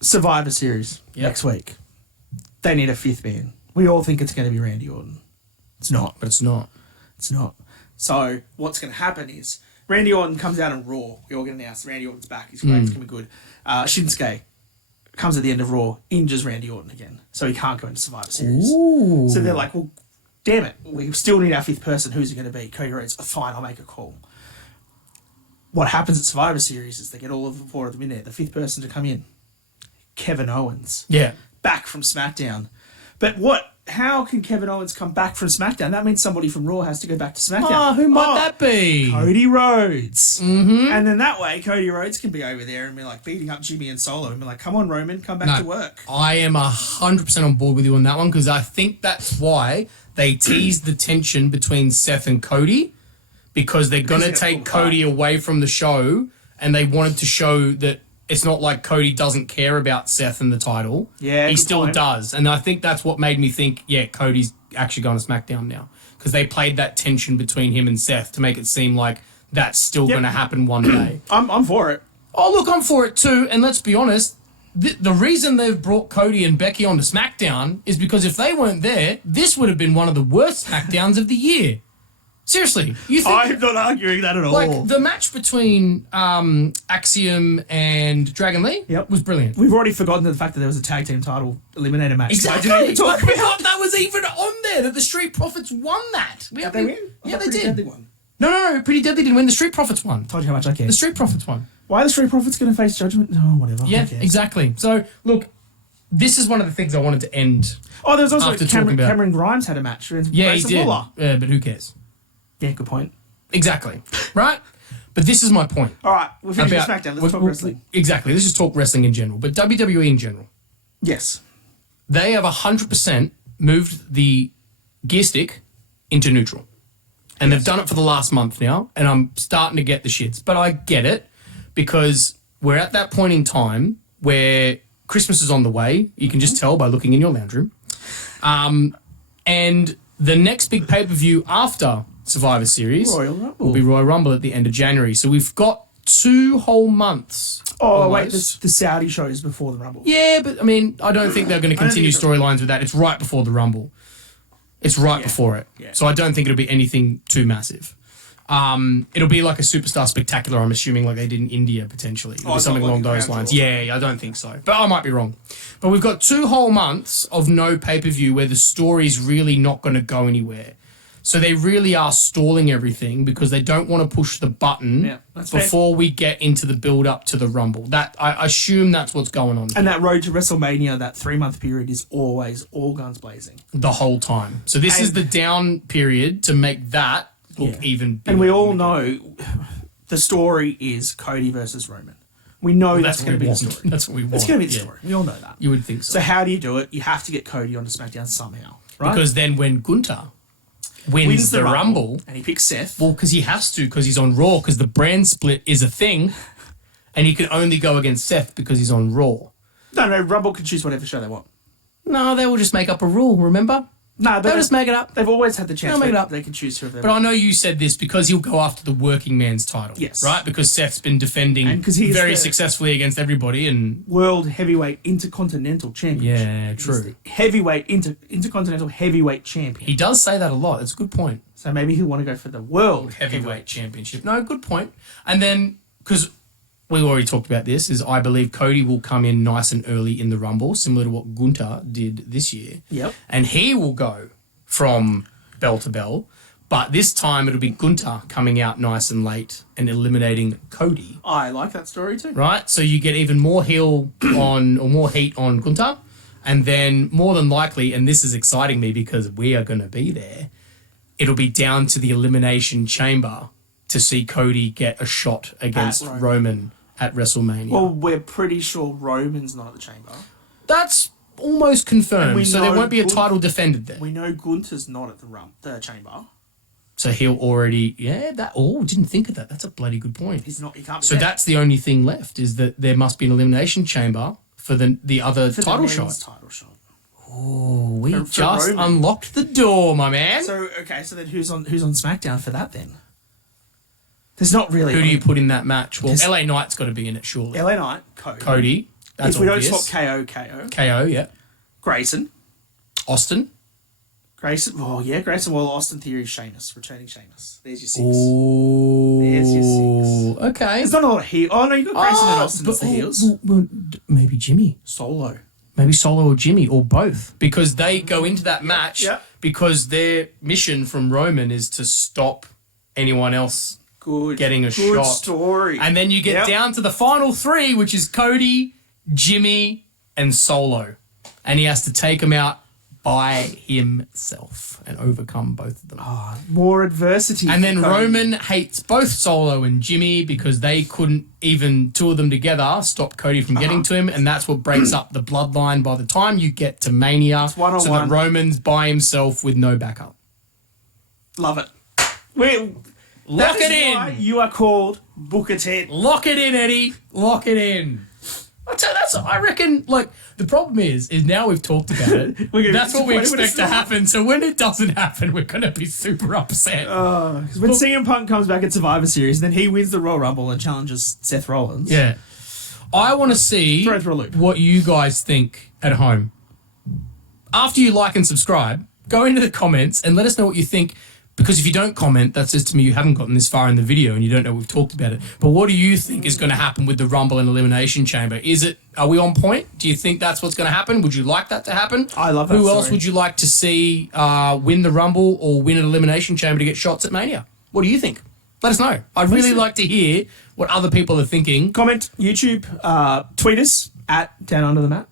Survivor Series next week. They need a fifth man. We all think it's going to be Randy Orton. It's not. But it's not. It's not. So what's going to happen is Randy Orton comes out in Raw. We all get announced Randy Orton's back. He's great. It's going to be good. Shinsuke comes at the end of Raw, injures Randy Orton again. So he can't go into Survivor Series. Ooh. So they're like, well, damn it. We still need our fifth person. Who's it going to be? Cody Rhodes. Fine, I'll make a call. What happens at Survivor Series is they get all of the four of them in there. The fifth person to come in, Kevin Owens. Yeah. Back from SmackDown. But how can Kevin Owens come back from SmackDown? That means somebody from Raw has to go back to SmackDown. Who might that be? Cody Rhodes. Mm-hmm. And then that way, Cody Rhodes can be over there and be like beating up Jimmy and Solo and be like, come on, Roman, come back to work. I am 100% on board with you on that one, because I think that's why they teased the tension between Seth and Cody, because they're going to take Cody away from the show, and they wanted to show that it's not like Cody doesn't care about Seth and the title. Yeah, he good still point. does. And I think that's what made me think, yeah, Cody's actually going to SmackDown now, because they played that tension between him and Seth to make it seem like that's still going to happen one day. I'm for it. Oh, look, I'm for it too. And let's be honest, the reason they've brought Cody and Becky onto SmackDown is because if they weren't there, this would have been one of the worst SmackDowns of the year. Seriously, you think? I'm not arguing that at all. Like the match between Axiom and Dragon Lee was brilliant. We've already forgotten the fact that there was a tag team title eliminator match. Exactly. I didn't even talk I about forgot that was even on there. That the Street Profits won that. Did they win? Yeah, they Pretty did. Deadly won. No. Pretty Deadly didn't win. The Street Profits won. Told you how much I care. The Street Profits won. Why are the Street Profits going to face Judgment? No, whatever. Yeah, Who cares? exactly. So look, this is one of the things I wanted to end. Oh, there was also After talking about- Cameron Grimes had a match against Yeah, he Grayson did. Waller. Yeah, but who cares? Yeah, good point. Exactly. Right? But this is my point. All right, we're finishing About- SmackDown. Let's talk wrestling. Exactly. Let's just talk wrestling in general. But WWE in general. Yes. They have 100% moved the gear stick into neutral. And they've done it for the last month now, and I'm starting to get the shits. But I get it because we're at that point in time where Christmas is on the way. You can just tell by looking in your lounge room. And the next big pay-per-view after Survivor Series Royal Rumble. will be Royal Rumble at the end of January. So we've got 2 whole months. Oh, wait, almost. the Saudi show is before the Rumble. Yeah, but I mean, I don't think they're going to continue think so. storylines with that. It's right before the Rumble. It's right before it. Yeah. So I don't think it'll be anything too massive. It'll be like a Superstar Spectacular, I'm assuming, like they did in India, potentially. It'll be it's something not along like those a lines. round Yeah, I don't think so. But I might be wrong. But we've got 2 whole months of no pay-per-view where the story's really not going to go anywhere. So they really are stalling everything because they don't want to push the button Yeah, that's fair. before we get into the build-up to the Rumble. That I assume that's what's going on. And that road to WrestleMania, that 3-month period, is always all guns blazing. The whole time. So this is the down period to make that look even bigger. And we all know the story is Cody versus Roman. We know that's going to be the story. That's what we want. It's going to be the Yeah. story. We all know that. You would think so. So how do you do it? You have to get Cody onto SmackDown somehow, right? Because then when Gunther wins the Rumble, and he picks Seth. well, because he has to, because he's on Raw, because the brand split is a thing, and he can only go against Seth because he's on Raw. No, Rumble can choose whatever show they want. No, they will just make up a rule, remember? No, They'll just make it up. They've always had the chance They'll make it where up. they can choose whoever they But want. I know you said this because he'll go after the working man's title. Yes. Right? Because Seth's been defending And 'cause he is very the- successfully against everybody, and World Heavyweight Intercontinental Champion. yeah, true. Heavyweight Intercontinental Heavyweight Champion. He does say that a lot. That's a good point. So maybe he'll want to go for the World Heavyweight Championship. No, good point. And then, because we already talked about this, is I believe Cody will come in nice and early in the Rumble, similar to what Gunther did this year. Yep. And he will go from bell to bell, but this time it'll be Gunther coming out nice and late and eliminating Cody. I like that story too. Right? So you get even more heel on, or more heat on Gunther, and then more than likely, and this is exciting me because we are going to be there, it'll be down to the Elimination Chamber to see Cody get a shot against Roman at WrestleMania. Well, we're pretty sure Roman's not at the Chamber. That's almost confirmed, we so there know won't be a Gunther- title defended there. We know Gunther's not at the Chamber. So he'll already, didn't think of that. That's a bloody good point. He's not. He can't. Be So there. that's the only thing left, is that there must be an Elimination Chamber for the other For the title men's shot. Title shot. Oh, we For just Roman. unlocked the door, my man. So okay, so then who's on SmackDown for that then? There's not really. Who do you put in that match? Well, There's- LA Knight's got to be in it, surely. LA Knight, Cody. Cody. That's If we obvious. don't swap KO, KO, yeah. Grayson. Austin. Oh yeah, Grayson. Well, Austin Theory, Sheamus, returning Sheamus. There's your 6. Ooh. There's your 6. Okay. There's not a lot of heel. Oh no, you got Grayson and Austin as the heels. Maybe Jimmy. Solo. Maybe Solo or Jimmy, or both. Because they go into that match because their mission from Roman is to stop anyone else Good. getting a good shot. story. And then you get down to the final 3, which is Cody, Jimmy, and Solo. And he has to take them out by himself and overcome both of them. More adversity. And then for Cody. Roman hates both Solo and Jimmy because they couldn't even, 2 of them together, stop Cody from getting to him. And that's what breaks up the bloodline by the time you get to Mania. It's one-on-one. So that Roman's by himself with no backup. Love it. Lock it Why in. you are called Booker T. Lock it in, Eddie. Lock it in. I reckon, like, the problem is now we've talked about it. That's what we disappointed when expect it's to not. happen. So when it doesn't happen, we're going to be super upset. Because when CM Punk comes back at Survivor Series, then he wins the Royal Rumble and challenges Seth Rollins. Yeah. I want to see Throw it through a loop. what you guys think at home. After you like and subscribe, go into the comments and let us know what you think. Because if you don't comment, that says to me you haven't gotten this far in the video and you don't know we've talked about it. But what do you think is going to happen with the Rumble and Elimination Chamber? Are we on point? Do you think that's what's going to happen? Would you like that to happen? I love that Who else story. would you like to see win the Rumble or win an Elimination Chamber to get shots at Mania? What do you think? Let us know. I'd really like to hear what other people are thinking. Comment, YouTube, tweet us at Down Under the Mat.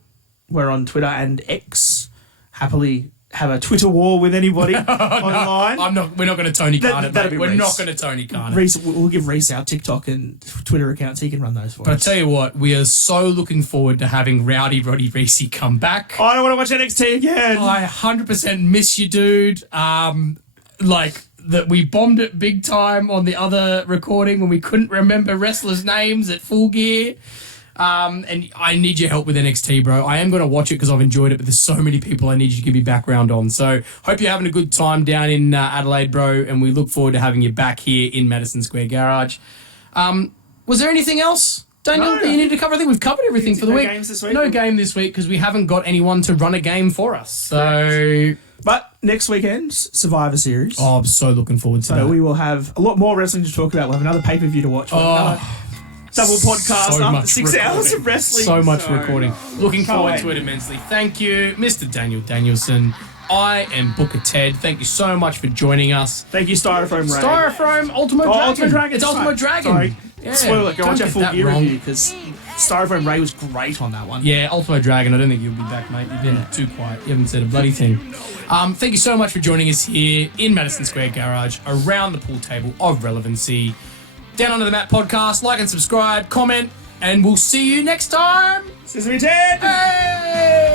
We're on Twitter and X. Happily have a Twitter war with anybody online. We're not going to Tony Khan it, that'd mate. be We're Reese. not going to Tony Khan it. Reese, we'll give Reese our TikTok and Twitter accounts. He can run those for But I us. tell you what, we are so looking forward to having Rowdy Roddy Reese come back. I don't want to watch NXT again. I 100% miss you, dude. Like that we bombed it big time on the other recording when we couldn't remember wrestlers' names at Full Gear. And I need your help with NXT, bro. I am going to watch it because I've enjoyed it, but there's so many people I need you to give me background on. So hope you're having a good time down in Adelaide, bro, and we look forward to having you back here in Madison Square Garage. Was there anything else, Daniel, that you need to cover? I think we've covered everything for the No week. games this week? No game this week because we haven't got anyone to run a game for us. So... But next weekend, Survivor Series. Oh, I'm so looking forward to So that. we will have a lot more wrestling to talk about. We'll have another pay-per-view to watch. Another double podcast so after much 6 recording. hours of wrestling. So much recording. Looking Can't forward wait. to it immensely. Thank you, Mr. Daniel Danielson. I am Booker Ted. Thank you so much for joining us. Thank you, Styrofoam Ray. Styrofoam Ultimo Dragon. Ultimate Dragon. It's Ultimo Dragon. Sorry. Yeah, Spoiler, go don't watch our get full that gear wrong. review because Styrofoam Ray was great on that one. Yeah, Ultimo Dragon. I don't think you'll be back, mate. You've been too quiet. You haven't said a bloody thing. Thank you so much for joining us here in Madison Square Garage, around the pool table of relevancy. Down Under the Mat podcast. Like and subscribe, comment, and we'll see you next time. Sesame Ted! Hey!